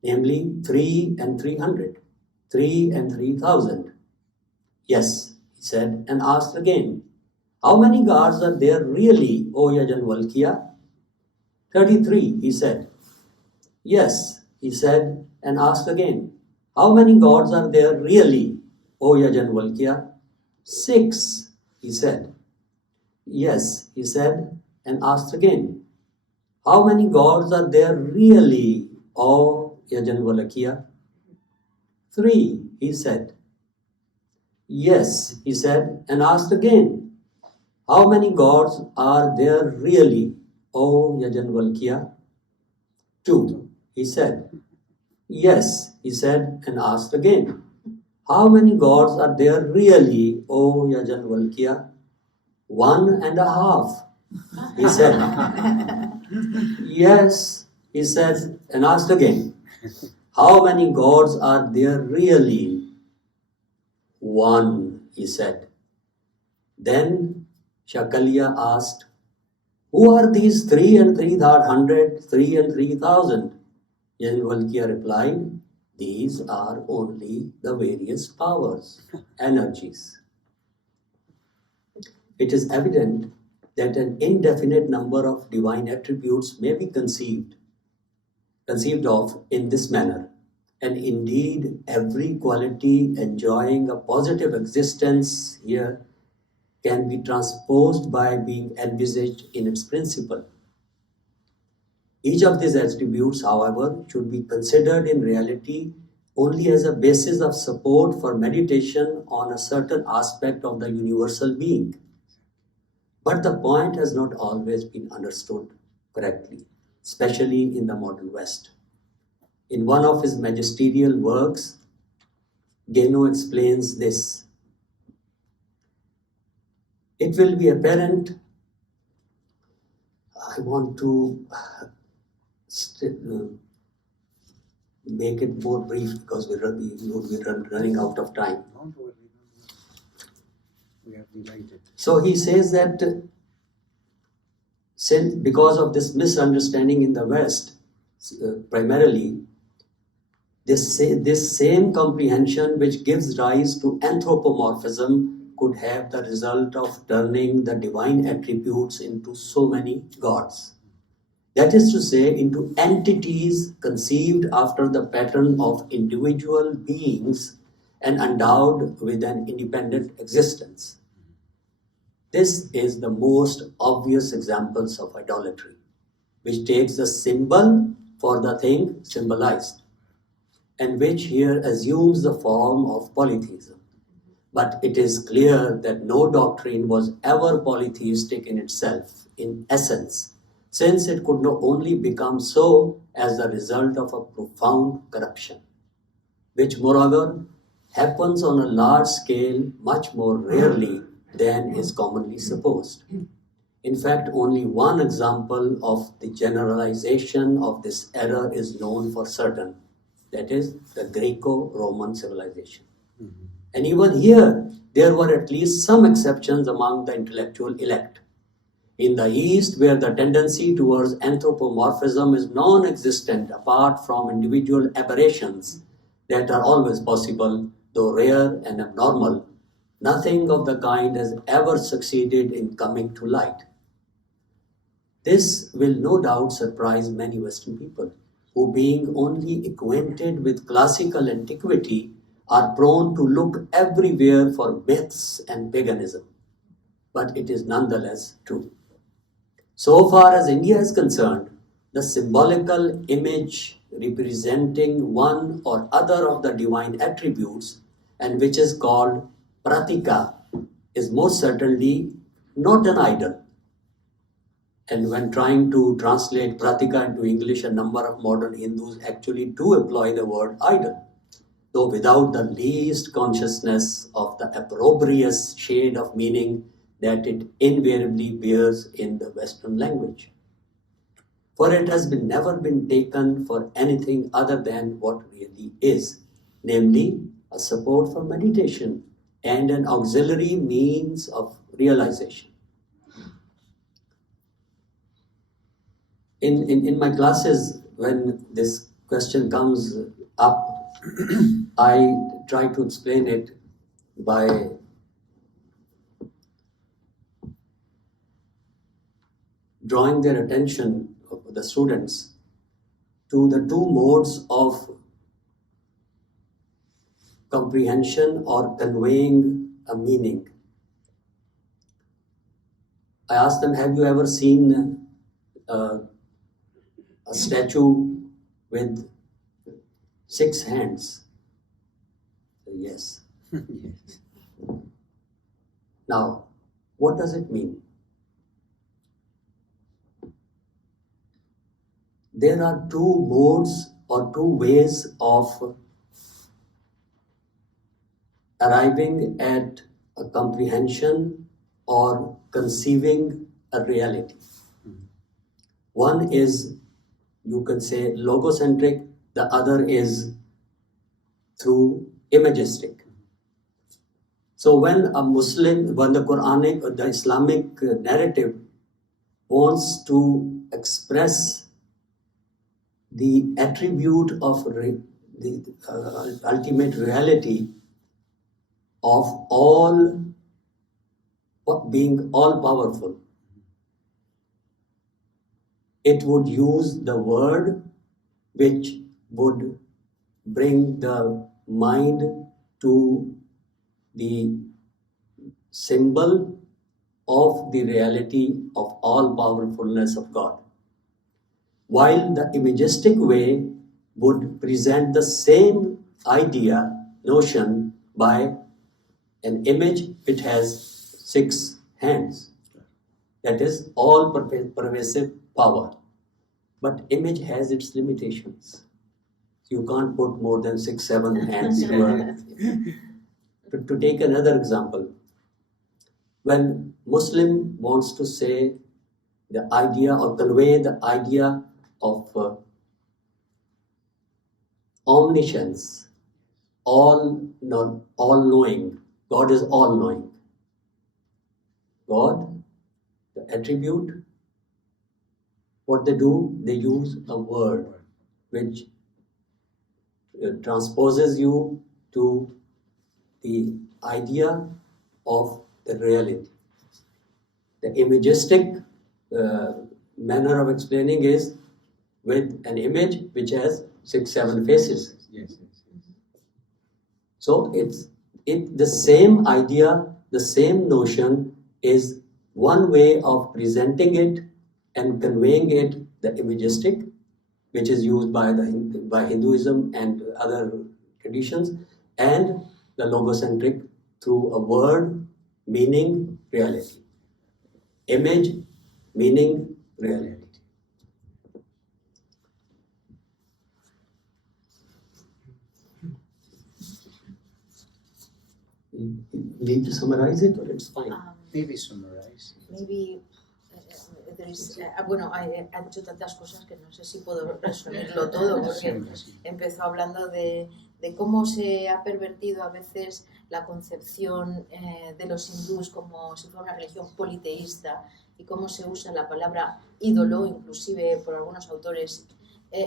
namely 3 and 300, 3 and 3,000. Yes, he said, and asked again, "How many gods are there really, O Yajanvalkya?" 33, he said. Yes, he said, and asked again, "How many gods are there really, O Yajanvalkya?" 6, he said. Yes, he said, and asked again, "How many gods are there really, O Yajanvalkya?" 3, he said. Yes, he said, and asked again, "How many gods are there really, O Yajanvalkya?" 2, he said. Yes, he said, and asked again, "How many gods are there really, O Yajanvalkya?" 1.5, he said. Yes, he said, and asked again, "How many gods are there really?" 1, he said. Then Shakalya asked, "Who are these 3 and 300, 3 and 3,000? Yajanvalkya replied, "These are only the various powers, energies." It is evident that an indefinite number of divine attributes may be conceived of in this manner, and indeed every quality enjoying a positive existence here can be transposed by being envisaged in its principle. Each of these attributes, however, should be considered in reality only as a basis of support for meditation on a certain aspect of the universal being. But the point has not always been understood correctly, especially in the modern West. In one of his magisterial works, Guénon explains this. It will be apparent, I want to make it more brief because we would be running out of time. Don't worry. We are delighted. So he says that since because of this misunderstanding in the West, primarily, this same comprehension which gives rise to anthropomorphism could have the result of turning the divine attributes into so many gods. That is to say, into entities conceived after the pattern of individual beings and endowed with an independent existence. This is the most obvious examples of idolatry, which takes the symbol for the thing symbolized, and which here assumes the form of polytheism. But it is clear that no doctrine was ever polytheistic in itself, in essence, since it could not only become so as the result of a profound corruption, which moreover happens on a large scale much more rarely than is commonly supposed. In fact, only one example of the generalization of this error is known for certain, that is the Greco-Roman civilization. And even here, there were at least some exceptions among the intellectual elect. In the East, where the tendency towards anthropomorphism is non-existent apart from individual aberrations that are always possible, though rare and abnormal, nothing of the kind has ever succeeded in coming to light. This will no doubt surprise many Western people, who being only acquainted with classical antiquity are prone to look everywhere for myths and paganism. But it is nonetheless true. So far as India is concerned, the symbolical image representing one or other of the divine attributes, and which is called pratika, is most certainly not an idol. And when trying to translate pratika into English, a number of modern Hindus actually do employ the word idol, though without the least consciousness of the opprobrious shade of meaning that it invariably bears in the Western language. For it has never been taken for anything other than what really is, namely a support for meditation and an auxiliary means of realization. In my classes, when this question comes up, I try to explain it by drawing their attention of the students to the two modes of comprehension or conveying a meaning. I ask them, have you ever seen a statue with 6 hands? Yes. Yes. Now, what does it mean? There are two modes or two ways of arriving at a comprehension or conceiving a reality. One is, you can say, logocentric, the other is through imagistic. So when the Quranic or the Islamic narrative wants to express the attribute of the ultimate reality of all being all powerful, it would use the word which would bring the mind to the symbol of the reality of all powerfulness of God, while the imagistic way would present the same idea, notion, by an image which has 6 hands. That is all pervasive power. But image has its limitations. You can't put more than 6, 7 hands to to take another example, when Muslim wants to say the idea or convey the idea of omniscience, all-knowing. God is all-knowing. God, the attribute, what they do, they use a word which transposes you to the idea of the reality. The imagistic manner of explaining is with an image which has 6-7 faces. Yes. So the same idea, the same notion is one way of presenting it and conveying it, the imagistic, which is used by Hinduism and other traditions, and the logocentric through a word, meaning, reality. Image, meaning, reality. Need to summarize it, or it's fine? Maybe summarize. Maybe there is, bueno, ha dicho tantas cosas que no sé si puedo resumirlo todo, porque empezó hablando de cómo se ha pervertido a veces la concepción de los hindús como si fuera una religión politeísta y cómo se usa la palabra ídolo, inclusive por algunos autores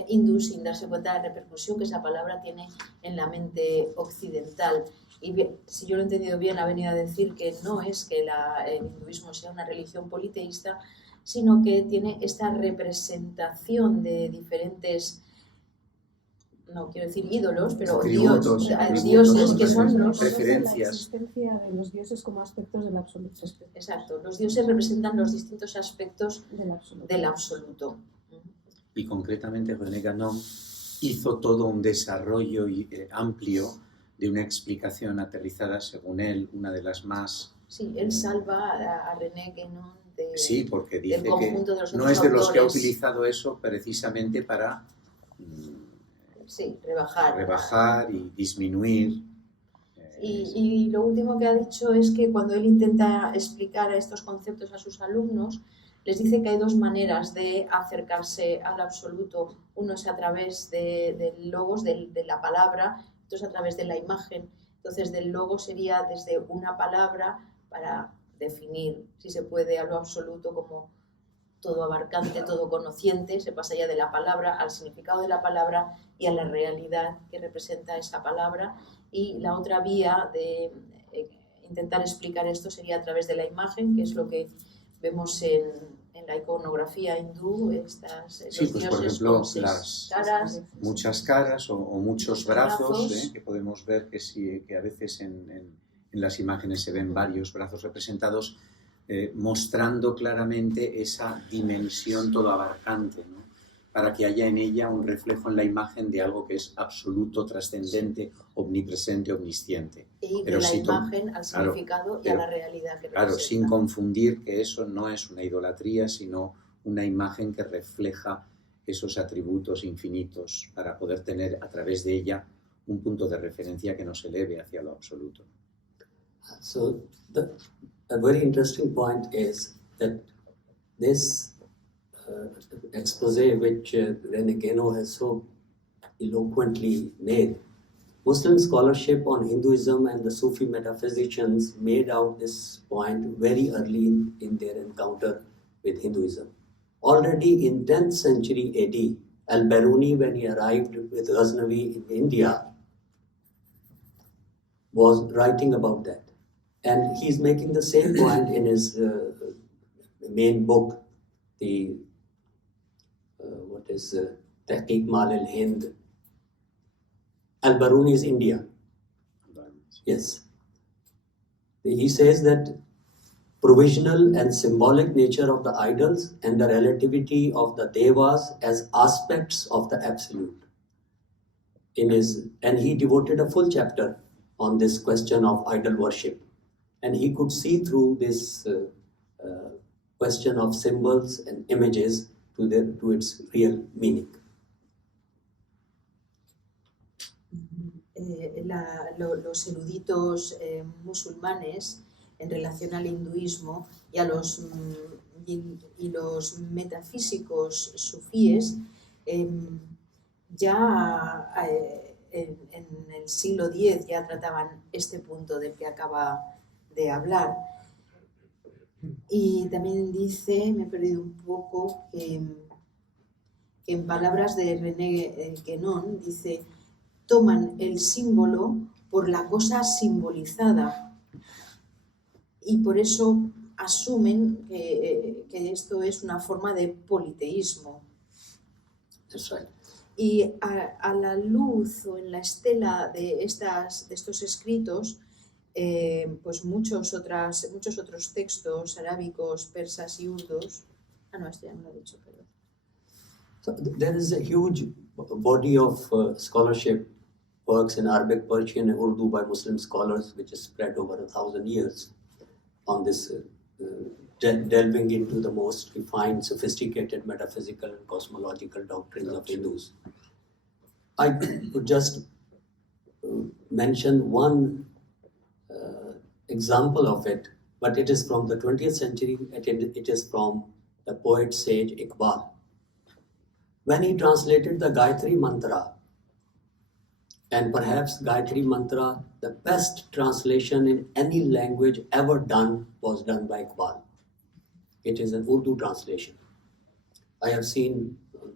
hindús, sin darse cuenta de la repercusión que esa palabra tiene en la mente occidental. Y bien, si yo lo he entendido bien, ha venido a decir que no es que el hinduismo sea una religión politeísta, sino que tiene esta representación de diferentes, no quiero decir ídolos, pero dioses que son los referencias. La existencia de los dioses como aspectos del absoluto. Exacto, los dioses representan los distintos aspectos del absoluto. Y concretamente René Guénon hizo todo un desarrollo amplio de una explicación aterrizada, según él, una de las más... Sí, él salva a René Guénon sí, porque dice del conjunto de los que no es de los autores. que ha utilizado eso precisamente para sí, rebajar y disminuir. Y lo último que ha dicho es que cuando él intenta explicar estos conceptos a sus alumnos, les dice que hay dos maneras de acercarse al absoluto. Uno es a través del logos, de la palabra, otro es a través de la imagen. Entonces, del logo sería desde una palabra para definir, si se puede, a lo absoluto como todo abarcante, todo conociente. Se pasa ya de la palabra al significado de la palabra y a la realidad que representa esa palabra. Y la otra vía de intentar explicar esto sería a través de la imagen, que es lo que vemos en la iconografía hindú, sí, pues por ejemplo, muchas caras o muchos brazos que podemos ver que a veces en las imágenes se ven varios brazos representados, mostrando claramente esa dimensión todo abarcante, ¿no? Para que haya en ella un reflejo en la imagen de algo que es absoluto, trascendente, omnipresente, omnisciente. Y de la imagen al significado y a la realidad que representa. Claro, sin confundir que eso no es una idolatría, sino una imagen que refleja esos atributos infinitos para poder tener a través de ella un punto de referencia que nos eleve hacia lo absoluto. So, a very interesting point is that this expose which René Guénon has so eloquently made, Muslim scholarship on Hinduism and the Sufi metaphysicians made out this point very early in their encounter with Hinduism. Already in 10th century AD, Al-Biruni, when he arrived with Ghaznavi in India, was writing about that. And he's making the same point in his main book, the Tahqiq Mal al-Hind. Al-Biruni is India. Yes. He says that provisional and symbolic nature of the idols and the relativity of the devas as aspects of the absolute. And he devoted a full chapter on this question of idol worship. And he could see through this question of symbols and images to its real meaning. Los eruditos musulmanes en relación al hinduismo y a los metafísicos sufíes ya en el siglo X ya trataban este punto del que acaba de hablar. Y también dice, me he perdido un poco, que en palabras de René Guénon, dice, toman el símbolo por la cosa simbolizada y por eso asumen que esto es una forma de politeísmo. That's right. Y a la luz o en la estela de estos escritos, pues muchos otros textos arábicos, persas y urdos. No, este ya me lo he dicho, perdón. So there is a huge body of scholarship works in Arabic, Persian, and Urdu by Muslim scholars, which is spread over 1,000 years on this, delving into the most refined, sophisticated metaphysical and cosmological doctrines of Hindus. I would just mention one example of it, but it is from the 20th century. It is from the poet sage Iqbal. When he translated the Gayatri Mantra, and perhaps Gayatri Mantra, the best translation in any language ever done was done by Iqbal. It is an Urdu translation. I have seen a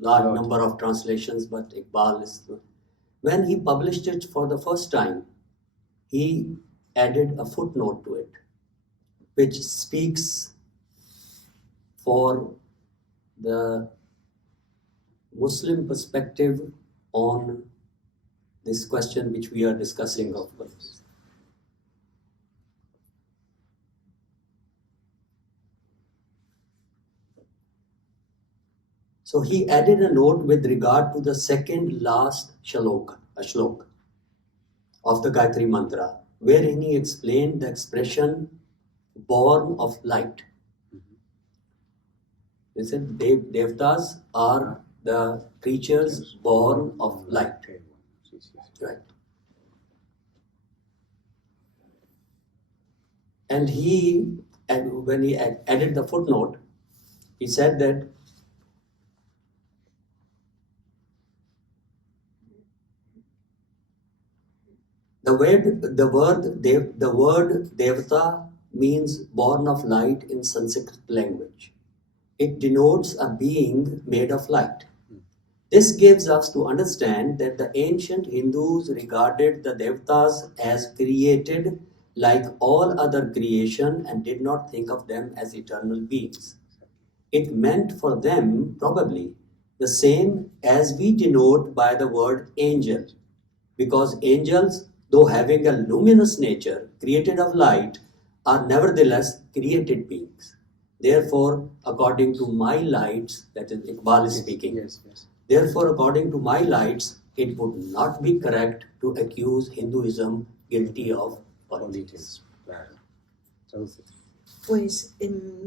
large number of translations, but Iqbal is... When he published it for the first time, he added a footnote to it, which speaks for the Muslim perspective on this question which we are discussing of course. So he added a note with regard to the second last shlok of the Gayatri Mantra, wherein he explained the expression born of light. They said Devtas are the creatures born of light. Right. And when he added the footnote, he said that the word Devta means born of light in Sanskrit language. It denotes a being made of light. This gives us to understand that the ancient Hindus regarded the Devtas as created like all other creation and did not think of them as eternal beings. It meant for them probably the same as we denote by the word angel, because angels, though having a luminous nature created of light, are nevertheless created beings. Therefore, according to my lights, that is Iqbal is speaking. Yes. Therefore, according to my lights, it would not be correct to accuse Hinduism guilty of politics. Claro. Traduce. Pues,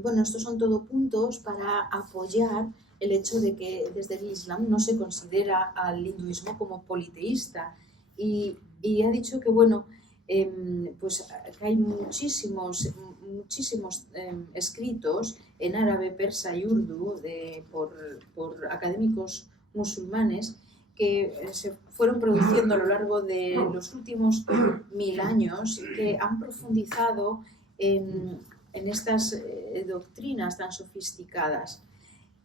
bueno, estos son todo puntos para apoyar el hecho de que desde el Islam no se considera al hinduismo como politeísta. Y ha dicho que, bueno, pues que hay muchísimos escritos en árabe, persa y urdu por académicos musulmanes que se fueron produciendo a lo largo de los últimos 1000 años, que han profundizado en estas doctrinas tan sofisticadas.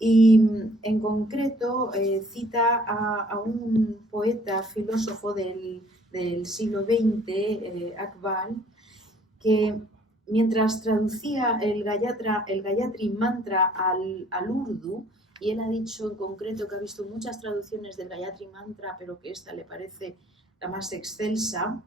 Y en concreto cita a un poeta, filósofo del siglo XX, Iqbal, que mientras traducía el Gayatri Mantra al urdu, y él ha dicho en concreto que ha visto muchas traducciones del Gayatri Mantra, pero que esta le parece la más excelsa,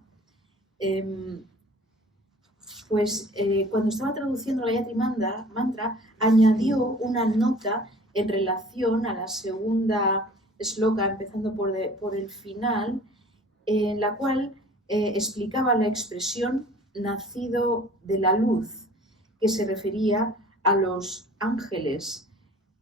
pues cuando estaba traduciendo el Gayatri Mantra, añadió una nota en relación a la segunda shloka, empezando por el final, en la cual explicaba la expresión nacido de la luz, que se refería a los ángeles,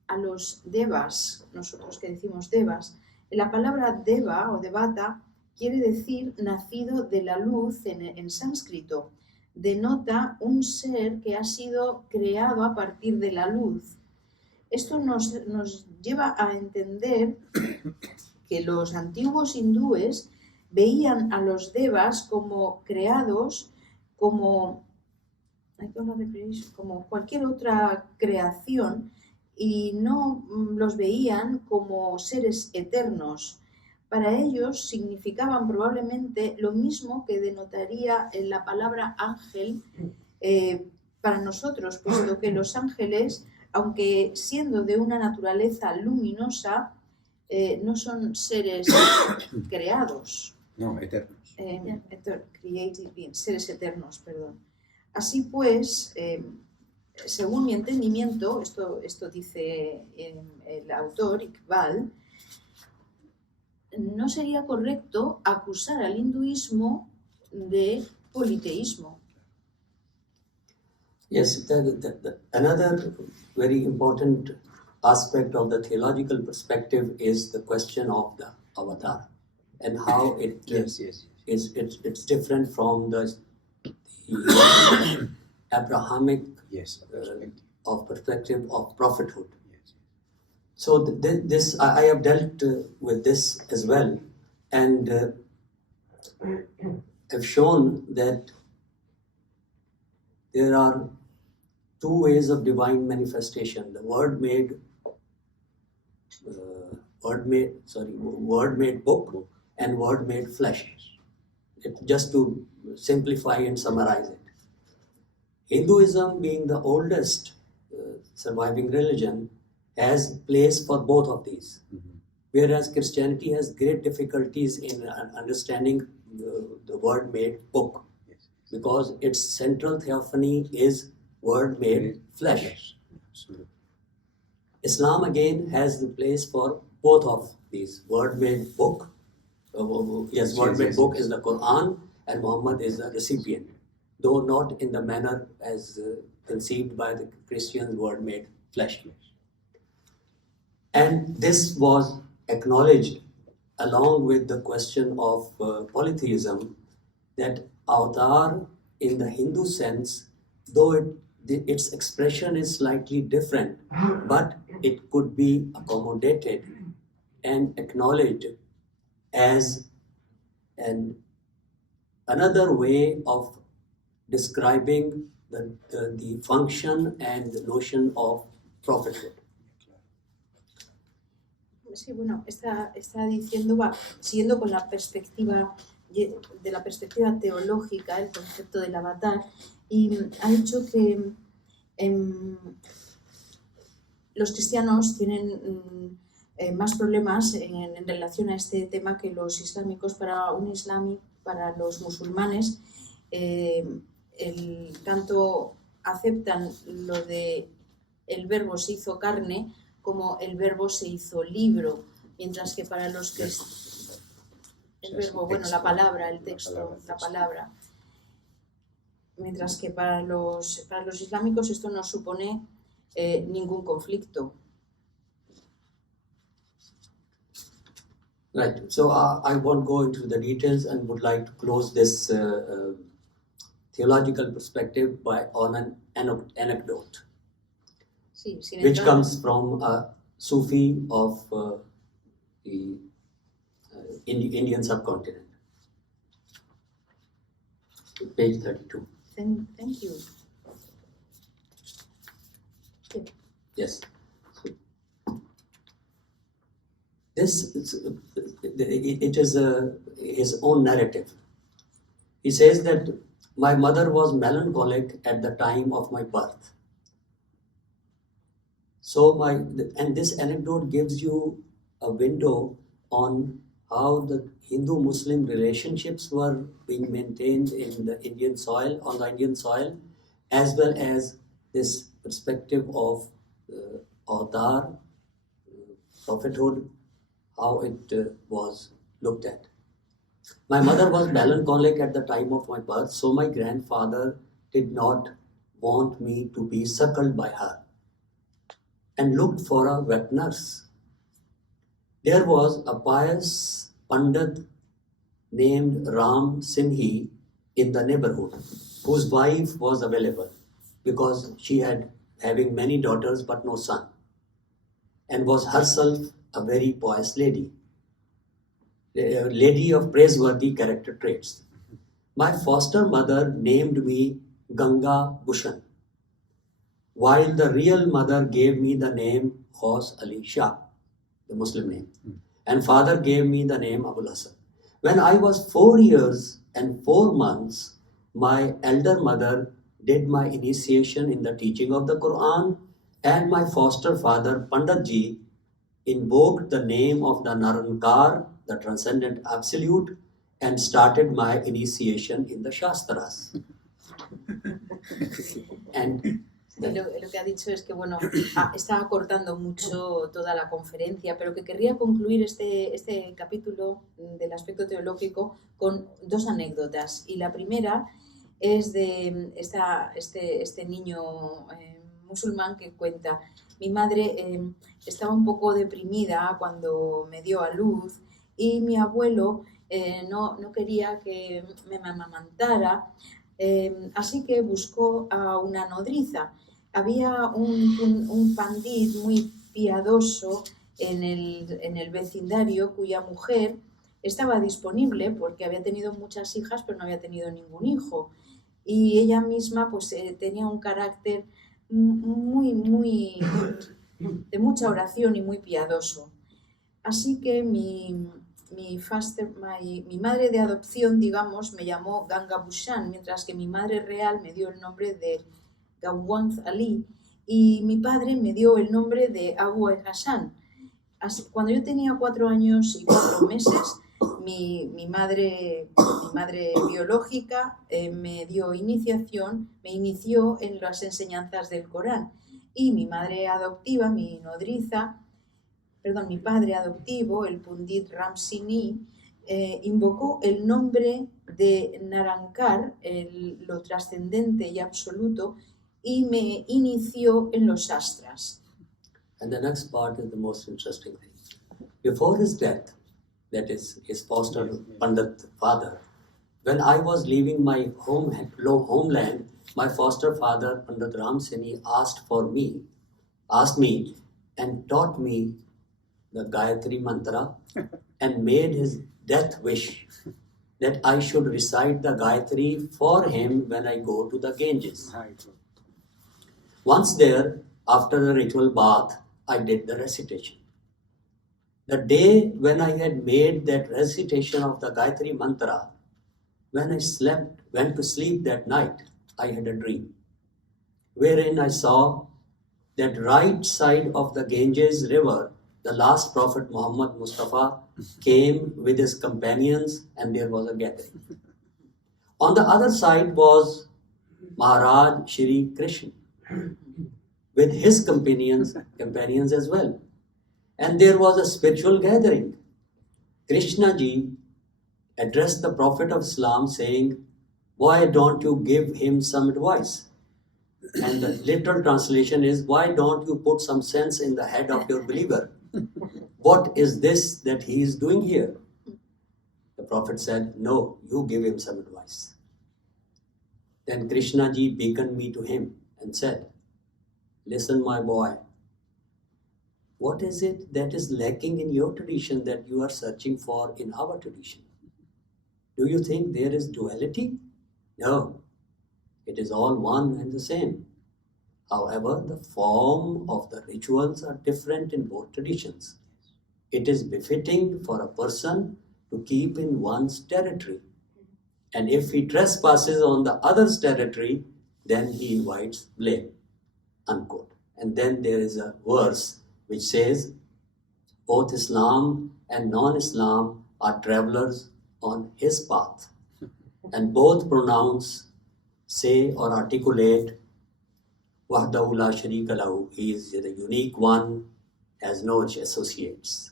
a los devas, nosotros que decimos devas. La palabra deva o devata quiere decir nacido de la luz en sánscrito. Denota un ser que ha sido creado a partir de la luz. Esto nos lleva a entender que los antiguos hindúes veían a los devas como creados, como cualquier otra creación, y no los veían como seres eternos. Para ellos significaban probablemente lo mismo que denotaría la palabra ángel para nosotros, puesto que los ángeles, aunque siendo de una naturaleza luminosa, no son seres creados. No, eternos. Created beings, seres eternos, perdón. Así pues, según mi entendimiento, esto dice el autor, Iqbal, no sería correcto acusar al hinduismo de politeísmo. Yes, another very important aspect of the theological perspective is the question of the avatar and how it it's different from the Abrahamic perspective of prophethood. So this I have dealt with this as well, and have shown that there are two ways of divine manifestation: the word made book and word made flesh. Just to simplify and summarize it, Hinduism, being the oldest surviving religion, has place for both of these, whereas Christianity has great difficulties in understanding the word made book, because its central theophany is word made flesh. Islam again has the place for both of these. Word made book, word made book is the Quran, and Muhammad is the recipient, though not in the manner as conceived by the Christians, word made flesh. And this was acknowledged along with the question of polytheism, that avatar in the Hindu sense, though its expression is slightly different, but it could be accommodated and acknowledged as another way of describing the function and the notion of prophethood. Sí, bueno, está diciendo, siguiendo con la perspectiva de la perspectiva teológica, el concepto del avatar, y ha dicho que los cristianos tienen más problemas en relación a este tema que los islámicos. Para los musulmanes, tanto aceptan lo de el verbo se hizo carne como el verbo se hizo libro, mientras que para los que el verbo, bueno, la palabra, el texto, la palabra, mientras que para los islámicos esto no supone ningún conflicto. Right. So I won't go into the details and would like to close this theological perspective on an anecdote, Sí, which comes from a Sufi of the Indian subcontinent. Page 32. Thank you. Yeah. Yes. It is his own narrative. He says that my mother was melancholic at the time of my birth. And this anecdote gives you a window on how the Hindu-Muslim relationships were being maintained in the Indian soil, as well as this perspective of avatar, prophethood, how it was looked at. My mother was melancholic at the time of my birth, so my grandfather did not want me to be suckled by her and looked for a wet nurse. There was a pious Pandit named Ram Sinhi in the neighborhood, whose wife was available because she had having many daughters but no son, and was herself a very pious lady. a lady of praiseworthy character traits. My foster mother named me Ganga Bhushan, while the real mother gave me the name Ghaus Ali Shah, the Muslim name, and father gave me the name Abul Hasan. When I was 4 years and 4 months, my elder mother did my initiation in the teaching of the Quran, and my foster father Pandit Ji invoked the name of the Narankar, the transcendent absolute, and started my initiation in the Shastras. And Lo que ha dicho es que, bueno, está acortando mucho toda la conferencia, pero que querría concluir este capítulo del aspecto teológico con 2 anécdotas. Y la primera es de este niño musulmán que cuenta: mi madre estaba un poco deprimida cuando me dio a luz y mi abuelo no quería que me amamantara, así que buscó a una nodriza. Había un pandit muy piadoso en el vecindario cuya mujer estaba disponible porque había tenido muchas hijas pero no había tenido ningún hijo, y ella misma pues tenía un carácter muy de mucha oración y muy piadoso. Así que mi madre de adopción, digamos, me llamó Ganga Bhushan, mientras que mi madre real me dio el nombre de Gawant Ali y mi padre me dio el nombre de Abu Hassan. Cuando yo tenía 4 años y 4 meses, mi madre biológica me inició en las enseñanzas del Corán, y mi madre adoptiva, mi padre adoptivo, el Pundit Ram Singh, invocó el nombre de Narankar, lo trascendente y absoluto, y me inició en los Shastras. And the next part is the most interesting thing. Before his death, that is his foster Pandit father, when I was leaving my homeland, my foster father Pandit Ram Singh asked me and taught me the Gayatri Mantra and made his death wish that I should recite the Gayatri for him when I go to the Ganges. Once there, after the ritual bath, I did the recitation. The day when I had made that recitation of the Gayatri Mantra, when I went to sleep that night, I had a dream, wherein I saw that right side of the Ganges river, the last prophet Muhammad Mustafa came with his companions and there was a gathering. On the other side was Maharaj Shri Krishna with his companions as well. And there was a spiritual gathering. Krishna ji addressed the Prophet of Islam saying, "Why don't you give him some advice?" And the literal translation is, "Why don't you put some sense in the head of your believer? What is this that he is doing here?" The Prophet said, "No, you give him some advice." Then Krishna ji beckoned me to him and said, "Listen, my boy, what is it that is lacking in your tradition that you are searching for in our tradition? Do you think there is duality? No, it is all one and the same. However, the form of the rituals are different in both traditions. It is befitting for a person to keep in one's territory. And if he trespasses on the other's territory, then he invites blame." Unquote. And then there is a verse which says, "Both Islam and non-Islam are travelers on his path, and both pronounce, say or articulate, Wahdahu la sharika lahu." He is the unique one, has no associates.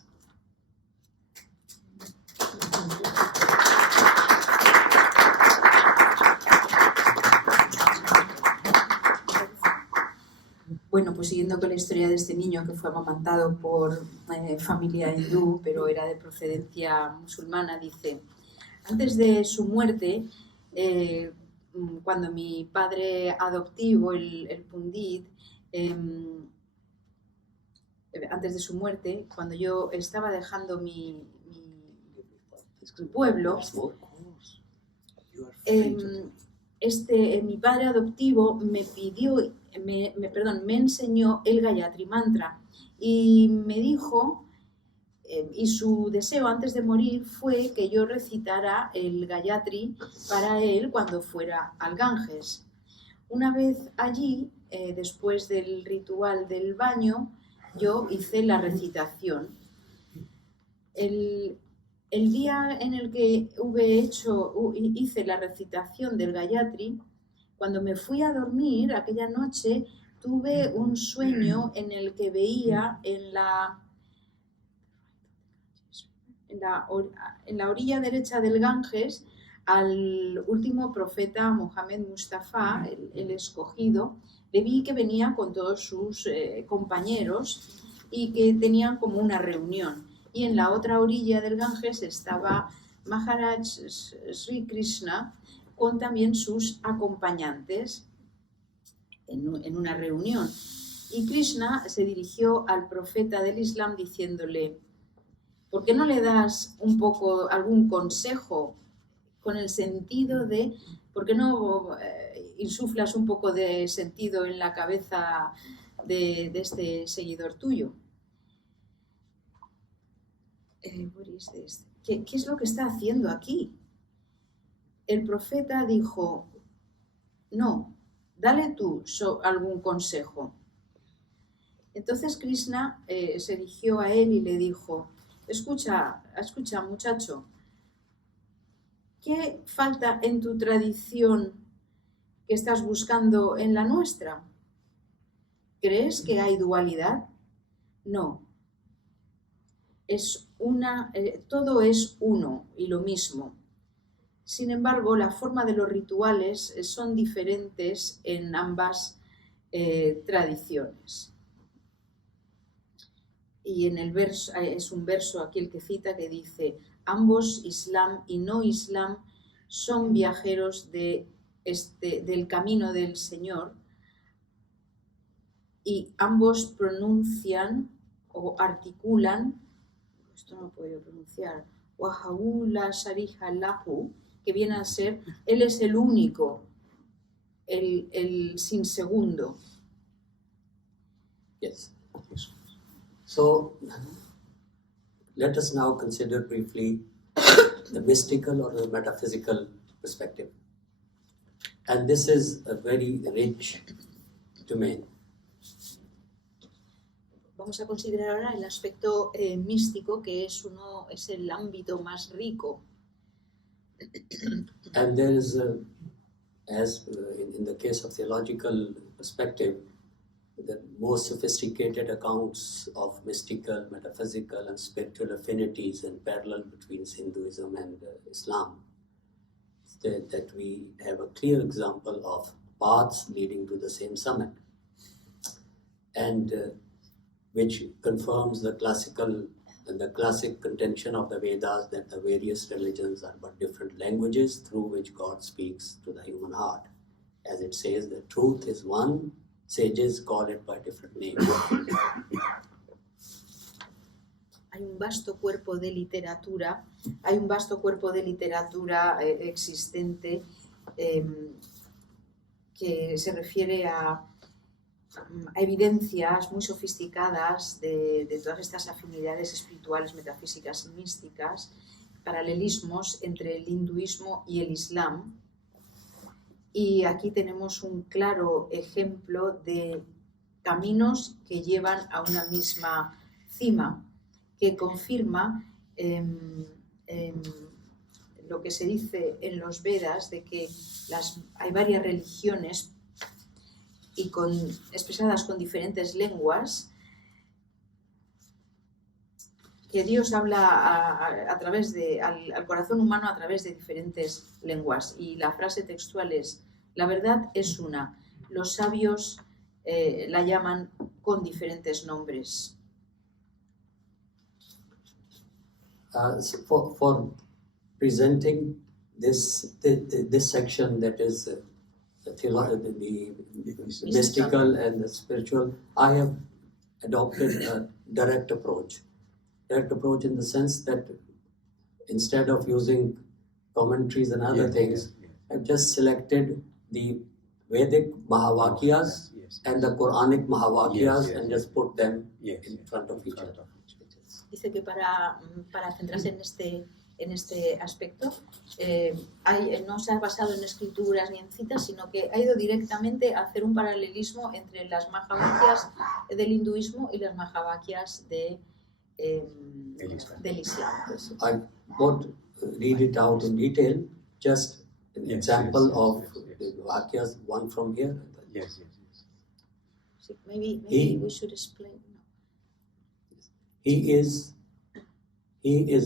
Bueno, pues siguiendo con la historia de este niño que fue amamantado por familia hindú, pero era de procedencia musulmana, dice: antes de su muerte, cuando mi padre adoptivo, el Pundit, antes de su muerte, cuando yo estaba dejando mi pueblo, More. mi padre adoptivo me enseñó el Gayatri Mantra y me dijo, y su deseo antes de morir fue que yo recitara el Gayatri para él cuando fuera al Ganges. Una vez allí, después del ritual del baño, yo hice la recitación. El día en el que hice la recitación del Gayatri, cuando me fui a dormir aquella noche, tuve un sueño en el que veía en la orilla derecha del Ganges al último profeta Mohammed Mustafa, el escogido. Le vi que venía con todos sus compañeros y que tenían como una reunión. Y en la otra orilla del Ganges estaba Maharaj Sri Krishna con también sus acompañantes en una reunión. Y Krishna se dirigió al profeta del Islam diciéndole: ¿por qué no le das un poco algún consejo con el sentido de, por qué no insuflas un poco de sentido en la cabeza de este seguidor tuyo? ¿Qué es lo que está haciendo aquí? El profeta dijo: no, dale tú algún consejo. Entonces Krishna se dirigió a él y le dijo: escucha muchacho, ¿qué falta en tu tradición que estás buscando en la nuestra? ¿Crees que hay dualidad? No. Todo es uno y lo mismo. Sin embargo, la forma de los rituales son diferentes en ambas tradiciones. Y en el verso, es un verso aquí el que cita que dice: ambos, Islam y no Islam, son viajeros del camino del Señor, y ambos pronuncian o articulan, esto no lo puedo pronunciar, Wahahu la Shariha Lahu, que viene a ser: Él es el único, el sin segundo. Yes. So, let us now consider briefly the mystical or the metaphysical perspective. And this is a very rich domain. Vamos a considerar ahora el aspecto místico, que es el ámbito más rico. And there is, in the case of theological perspective, the most sophisticated accounts of mystical, metaphysical, and spiritual affinities and parallel between Hinduism and Islam. That we have a clear example of paths leading to the same summit, and which confirms the classic contention of the Vedas that the various religions are but different languages through which God speaks to the human heart. As it says, the truth is one, sages call it by different names. Hay un vasto cuerpo de literatura existente que se refiere a evidencias muy sofisticadas de todas estas afinidades espirituales, metafísicas y místicas, paralelismos entre el hinduismo y el islam. Y aquí tenemos un claro ejemplo de caminos que llevan a una misma cima, que confirma lo que se dice en los Vedas de que hay varias religiones y expresadas con diferentes lenguas, que Dios habla al corazón humano a través de diferentes lenguas. Y la frase textual es: la verdad es una, los sabios la llaman con diferentes nombres. For presenting this section, that is the mystical and the spiritual, I have adopted a direct approach in the sense that instead of using commentaries and other things, I've just selected the Vedic Mahavakyas and the Quranic Mahavakyas and just put them in front of each other. Dice que para centrarse en este aspecto, no se ha basado en escrituras ni en citas, sino que ha ido directamente a hacer un paralelismo entre las Mahavakyas del hinduismo y las Mahavakyas del Islam. I won't read it out in detail, just an example of the Vakyas, one from here. Yes. So maybe we should explain. He is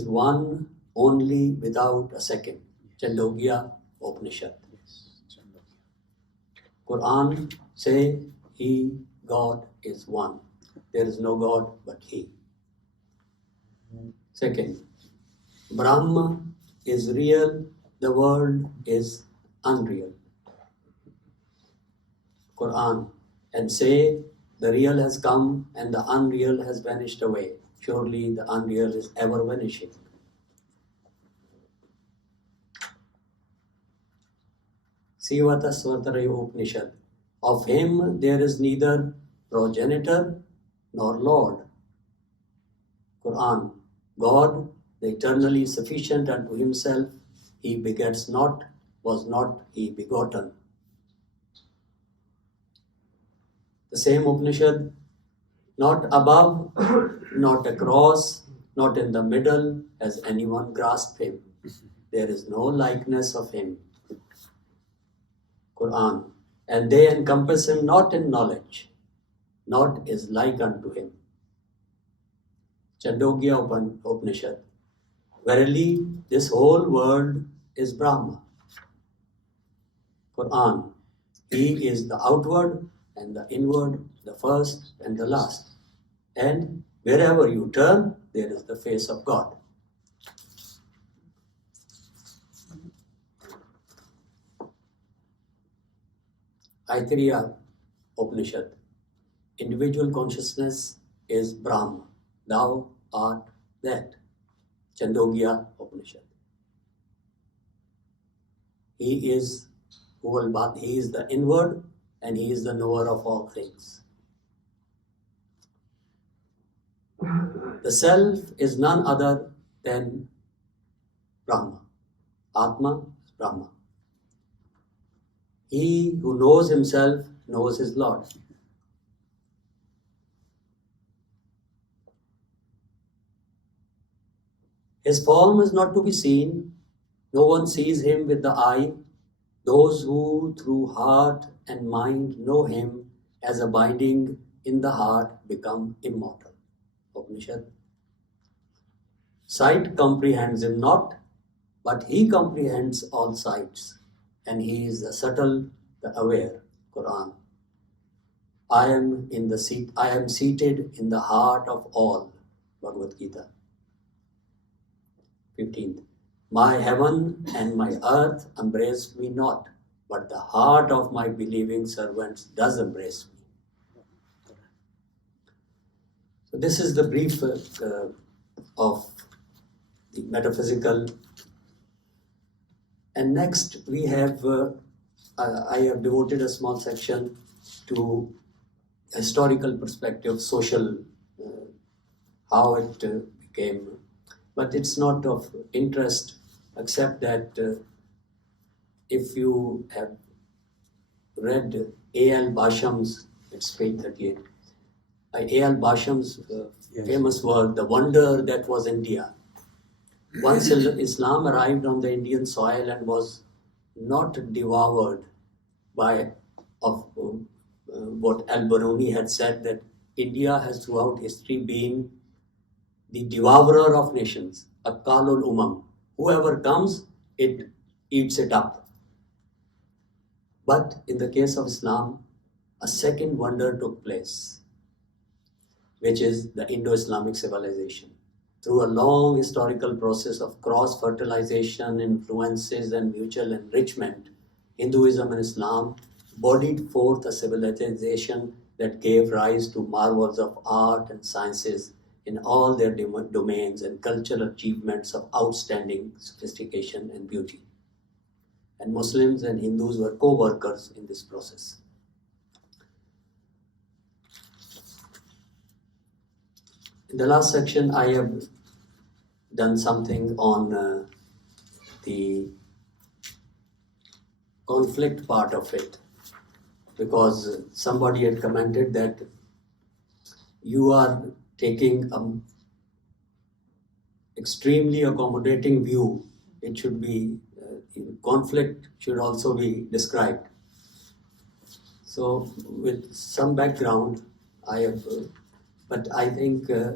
one only without a second. Chandogya Upanishad. Quran say He, God is one. There is no God but He. Second, Brahma is real, the world is unreal. Quran, and say the real has come and the unreal has vanished away. Surely the unreal is ever vanishing. Sivata Svatarayo Upanishad. Of him there is neither progenitor nor Lord. Quran. God, the eternally sufficient unto himself, he begets not, was not he begotten. The same Upanishad, not above, not across, not in the middle has anyone grasped him. There is no likeness of him. Quran. And they encompass him not in knowledge, not is like unto him. Chandogya Upanishad. Verily, this whole world is Brahma. Quran. He is the outward and the inward, the first and the last. And wherever you turn, there is the face of God. Aitareya Upanishad. Individual consciousness is Brahma. Thou art that. Chandogya Upanishad. He is the inward and he is the knower of all things. The self is none other than Brahma. Atma is Brahma. He who knows himself knows his Lord. His form is not to be seen. No one sees him with the eye. Those who through heart and mind know him as abiding in the heart become immortal. Upanishad. Sight comprehends him not, but he comprehends all sights, and he is the subtle, the aware. Quran. I am seated in the heart of all. Bhagavad Gita. 15th. My heaven and my earth embrace me not, but the heart of my believing servants does embrace me. So this is the brief of the metaphysical. And next we have, I have devoted a small section to historical perspective, social, how it became. But it's not of interest, except that if you have read A.L. Basham's, it's page 38, A.L. Basham's famous work, The Wonder That Was India. Once Islam arrived on the Indian soil and was not devoured by what Al-Biruni had said, that India has throughout history been the devourer of nations, Akalul Umam. Whoever comes, it eats it up. But in the case of Islam, a second wonder took place, which is the Indo-Islamic civilization. Through a long historical process of cross-fertilization, influences and mutual enrichment, Hinduism and Islam bodied forth a civilization that gave rise to marvels of art and sciences in all their domains and cultural achievements of outstanding sophistication and beauty. And Muslims and Hindus were co-workers in this process. In the last section, I have done something on the conflict part of it, because somebody had commented that you are taking an extremely accommodating view. It should be, conflict should also be described. So with some background, I have, but I think I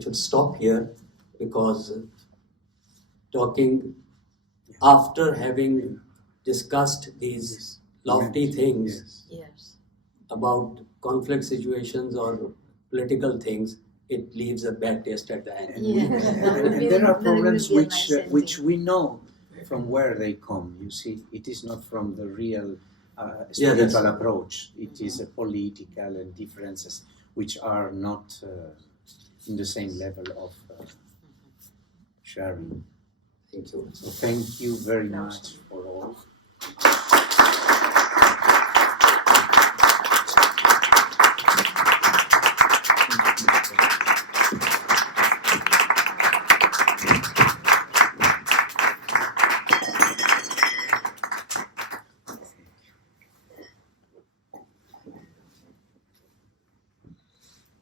should stop here, because talking after having discussed these lofty things Yes. about conflict situations or political things, it leaves a bad taste at the end. Yeah. And there are problems which we know from where they come. You see, it is not from the real spiritual approach. It is a political and differences which are not in the same level of sharing. Thank you. So thank you very much for all.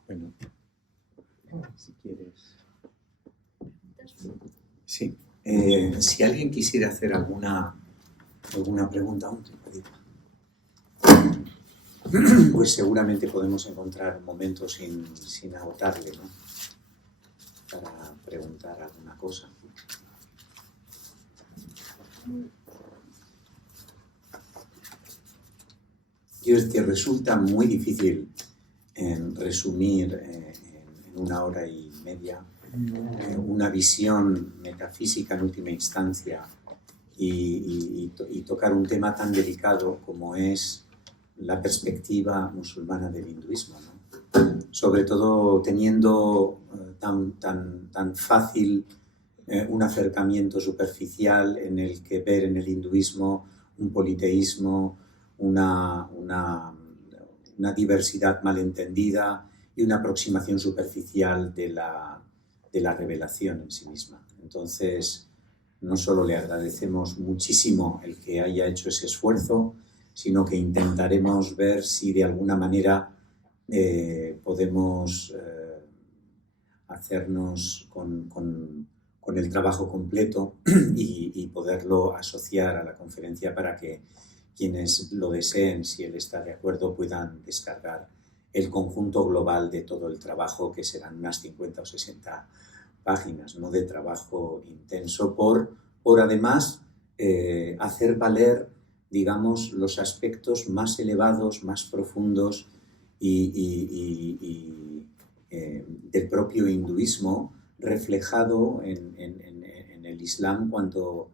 Bueno, si quieres. Sí. Si alguien quisiera hacer alguna pregunta, pues seguramente podemos encontrar momentos sin agotarle, ¿no? Para preguntar alguna cosa. Y es que resulta muy difícil resumir en 1 hora y media una visión metafísica en última instancia y tocar un tema tan delicado como es la perspectiva musulmana del hinduismo, ¿no? Sobre todo teniendo tan fácil un acercamiento superficial en el que ver en el hinduismo un politeísmo, una diversidad malentendida y una aproximación superficial de la revelación en sí misma. Entonces, no solo le agradecemos muchísimo el que haya hecho ese esfuerzo, sino que intentaremos ver si de alguna manera podemos hacernos con el trabajo completo y poderlo asociar a la conferencia para que quienes lo deseen, si él está de acuerdo, puedan descargar el conjunto global de todo el trabajo, que serán unas 50 o 60 páginas, ¿no?, de trabajo intenso, por además hacer valer, digamos, los aspectos más elevados, más profundos del propio hinduismo, reflejado en el Islam cuando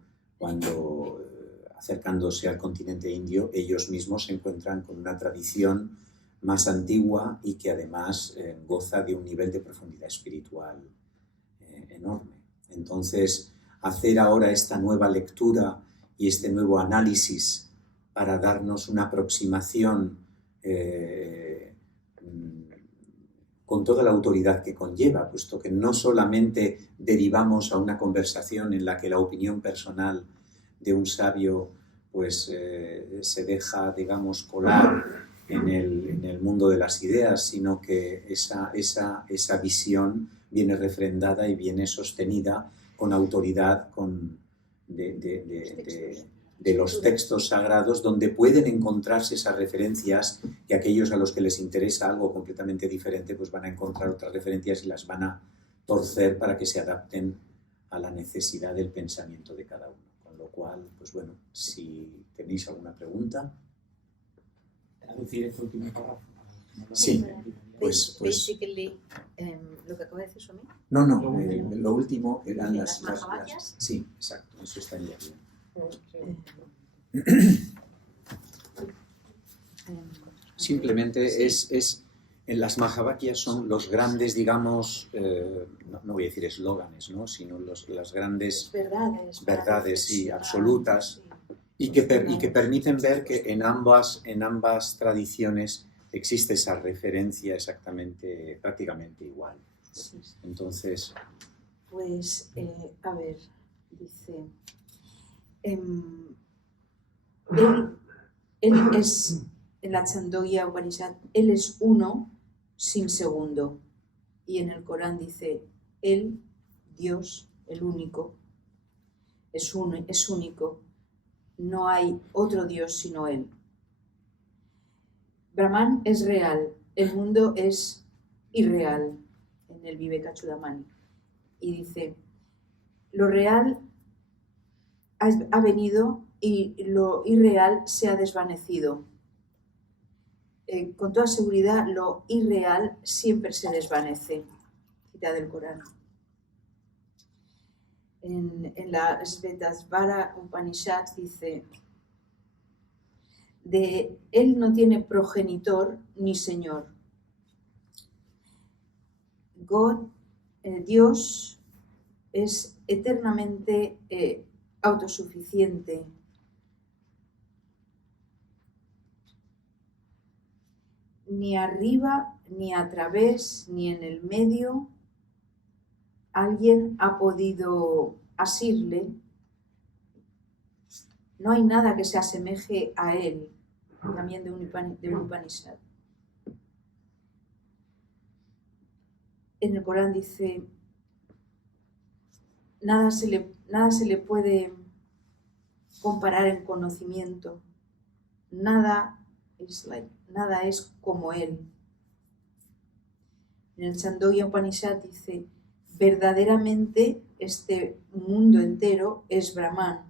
acercándose al continente indio, ellos mismos se encuentran con una tradición más antigua y que además goza de un nivel de profundidad espiritual enorme. Entonces, hacer ahora esta nueva lectura y este nuevo análisis para darnos una aproximación con toda la autoridad que conlleva, puesto que no solamente derivamos a una conversación en la que la opinión personal de un sabio pues se deja, digamos, colar en el mundo de las ideas, sino que esa visión viene refrendada y viene sostenida con autoridad de los textos sagrados, donde pueden encontrarse esas referencias, que aquellos a los que les interesa algo completamente diferente pues van a encontrar otras referencias y las van a torcer para que se adapten a la necesidad del pensamiento de cada uno. Con lo cual, pues bueno, si tenéis alguna pregunta. Decir este último párrafo. Sí, pues Basically, lo que acabo de decir Somi. No, lo último eran las Mahaváryas. Sí, exacto, eso estaría bien. Simplemente es En las Mahavakyas son los grandes, digamos, no voy a decir eslóganes, ¿no? Sino las grandes verdades sí, absolutas, sí. y que permiten ver que en ambas tradiciones existe esa referencia exactamente, prácticamente igual. Sí. Entonces, pues, a ver, dice, él es, en la Chandogya Upanishad, él es uno sin segundo. Y en el Corán dice, él, Dios, el único, es único. No hay otro Dios sino él. Brahman es real, el mundo es irreal, en el Vivekachudamani. Y dice, lo real ha venido y lo irreal se ha desvanecido. Con toda seguridad, lo irreal siempre se desvanece. Cita del Corán. En la Svetasvara Upanishad dice, de él no tiene progenitor ni señor. Dios es eternamente autosuficiente. Ni arriba, ni a través, ni en el medio, alguien ha podido asirle. No hay nada que se asemeje a él, también de un Upanishad. En el Corán dice, nada se le puede comparar en conocimiento, nada es como él. En el Chandogya Upanishad dice, verdaderamente este mundo entero es Brahman.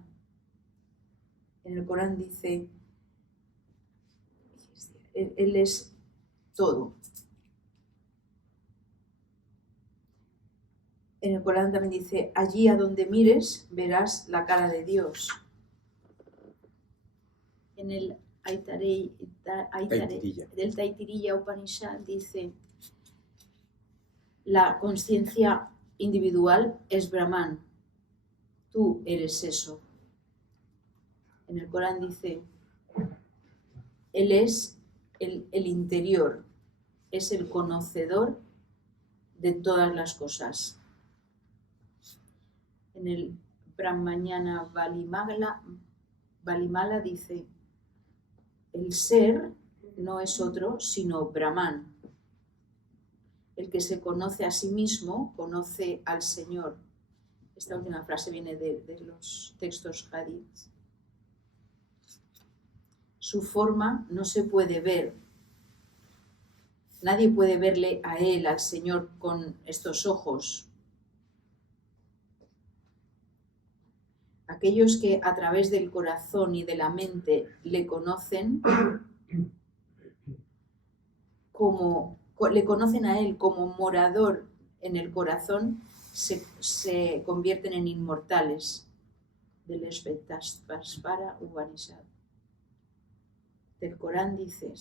En el Corán dice, él es todo. En el Corán también dice, allí a donde mires verás la cara de Dios. En el del Taittiriya Upanishad dice, la conciencia individual es Brahman, tú eres eso. En el Corán dice, él es el interior, es el conocedor de todas las cosas. En el Brahmanyana Valimala dice, el ser no es otro sino Brahman. El que se conoce a sí mismo, conoce al Señor. Esta última frase viene de los textos hadiths. Su forma no se puede ver. Nadie puede verle a él, al Señor, con estos ojos. Aquellos que a través del corazón y de la mente le conocen a él como morador en el corazón, se convierten en inmortales. Del Svetasvara Upanishad. Del Corán dice,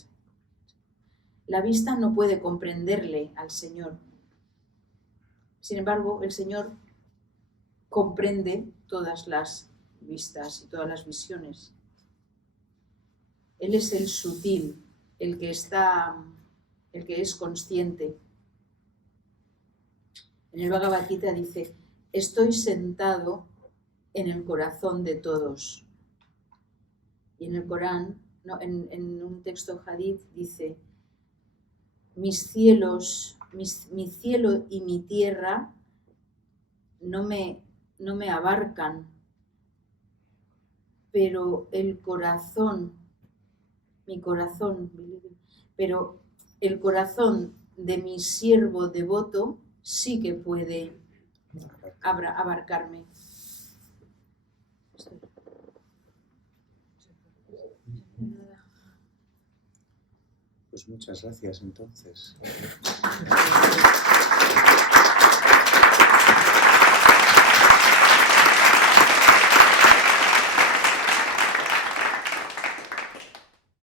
la vista no puede comprenderle al Señor. Sin embargo, el Señor comprende todas las vistas y todas las visiones. Él es el sutil, el que es consciente. En el Bhagavad Gita dice, estoy sentado en el corazón de todos. Y en el Corán, en un texto hadith dice, mi cielo y mi tierra no me abarcan, pero el corazón de mi siervo devoto sí que puede abarcarme. Pues muchas gracias entonces.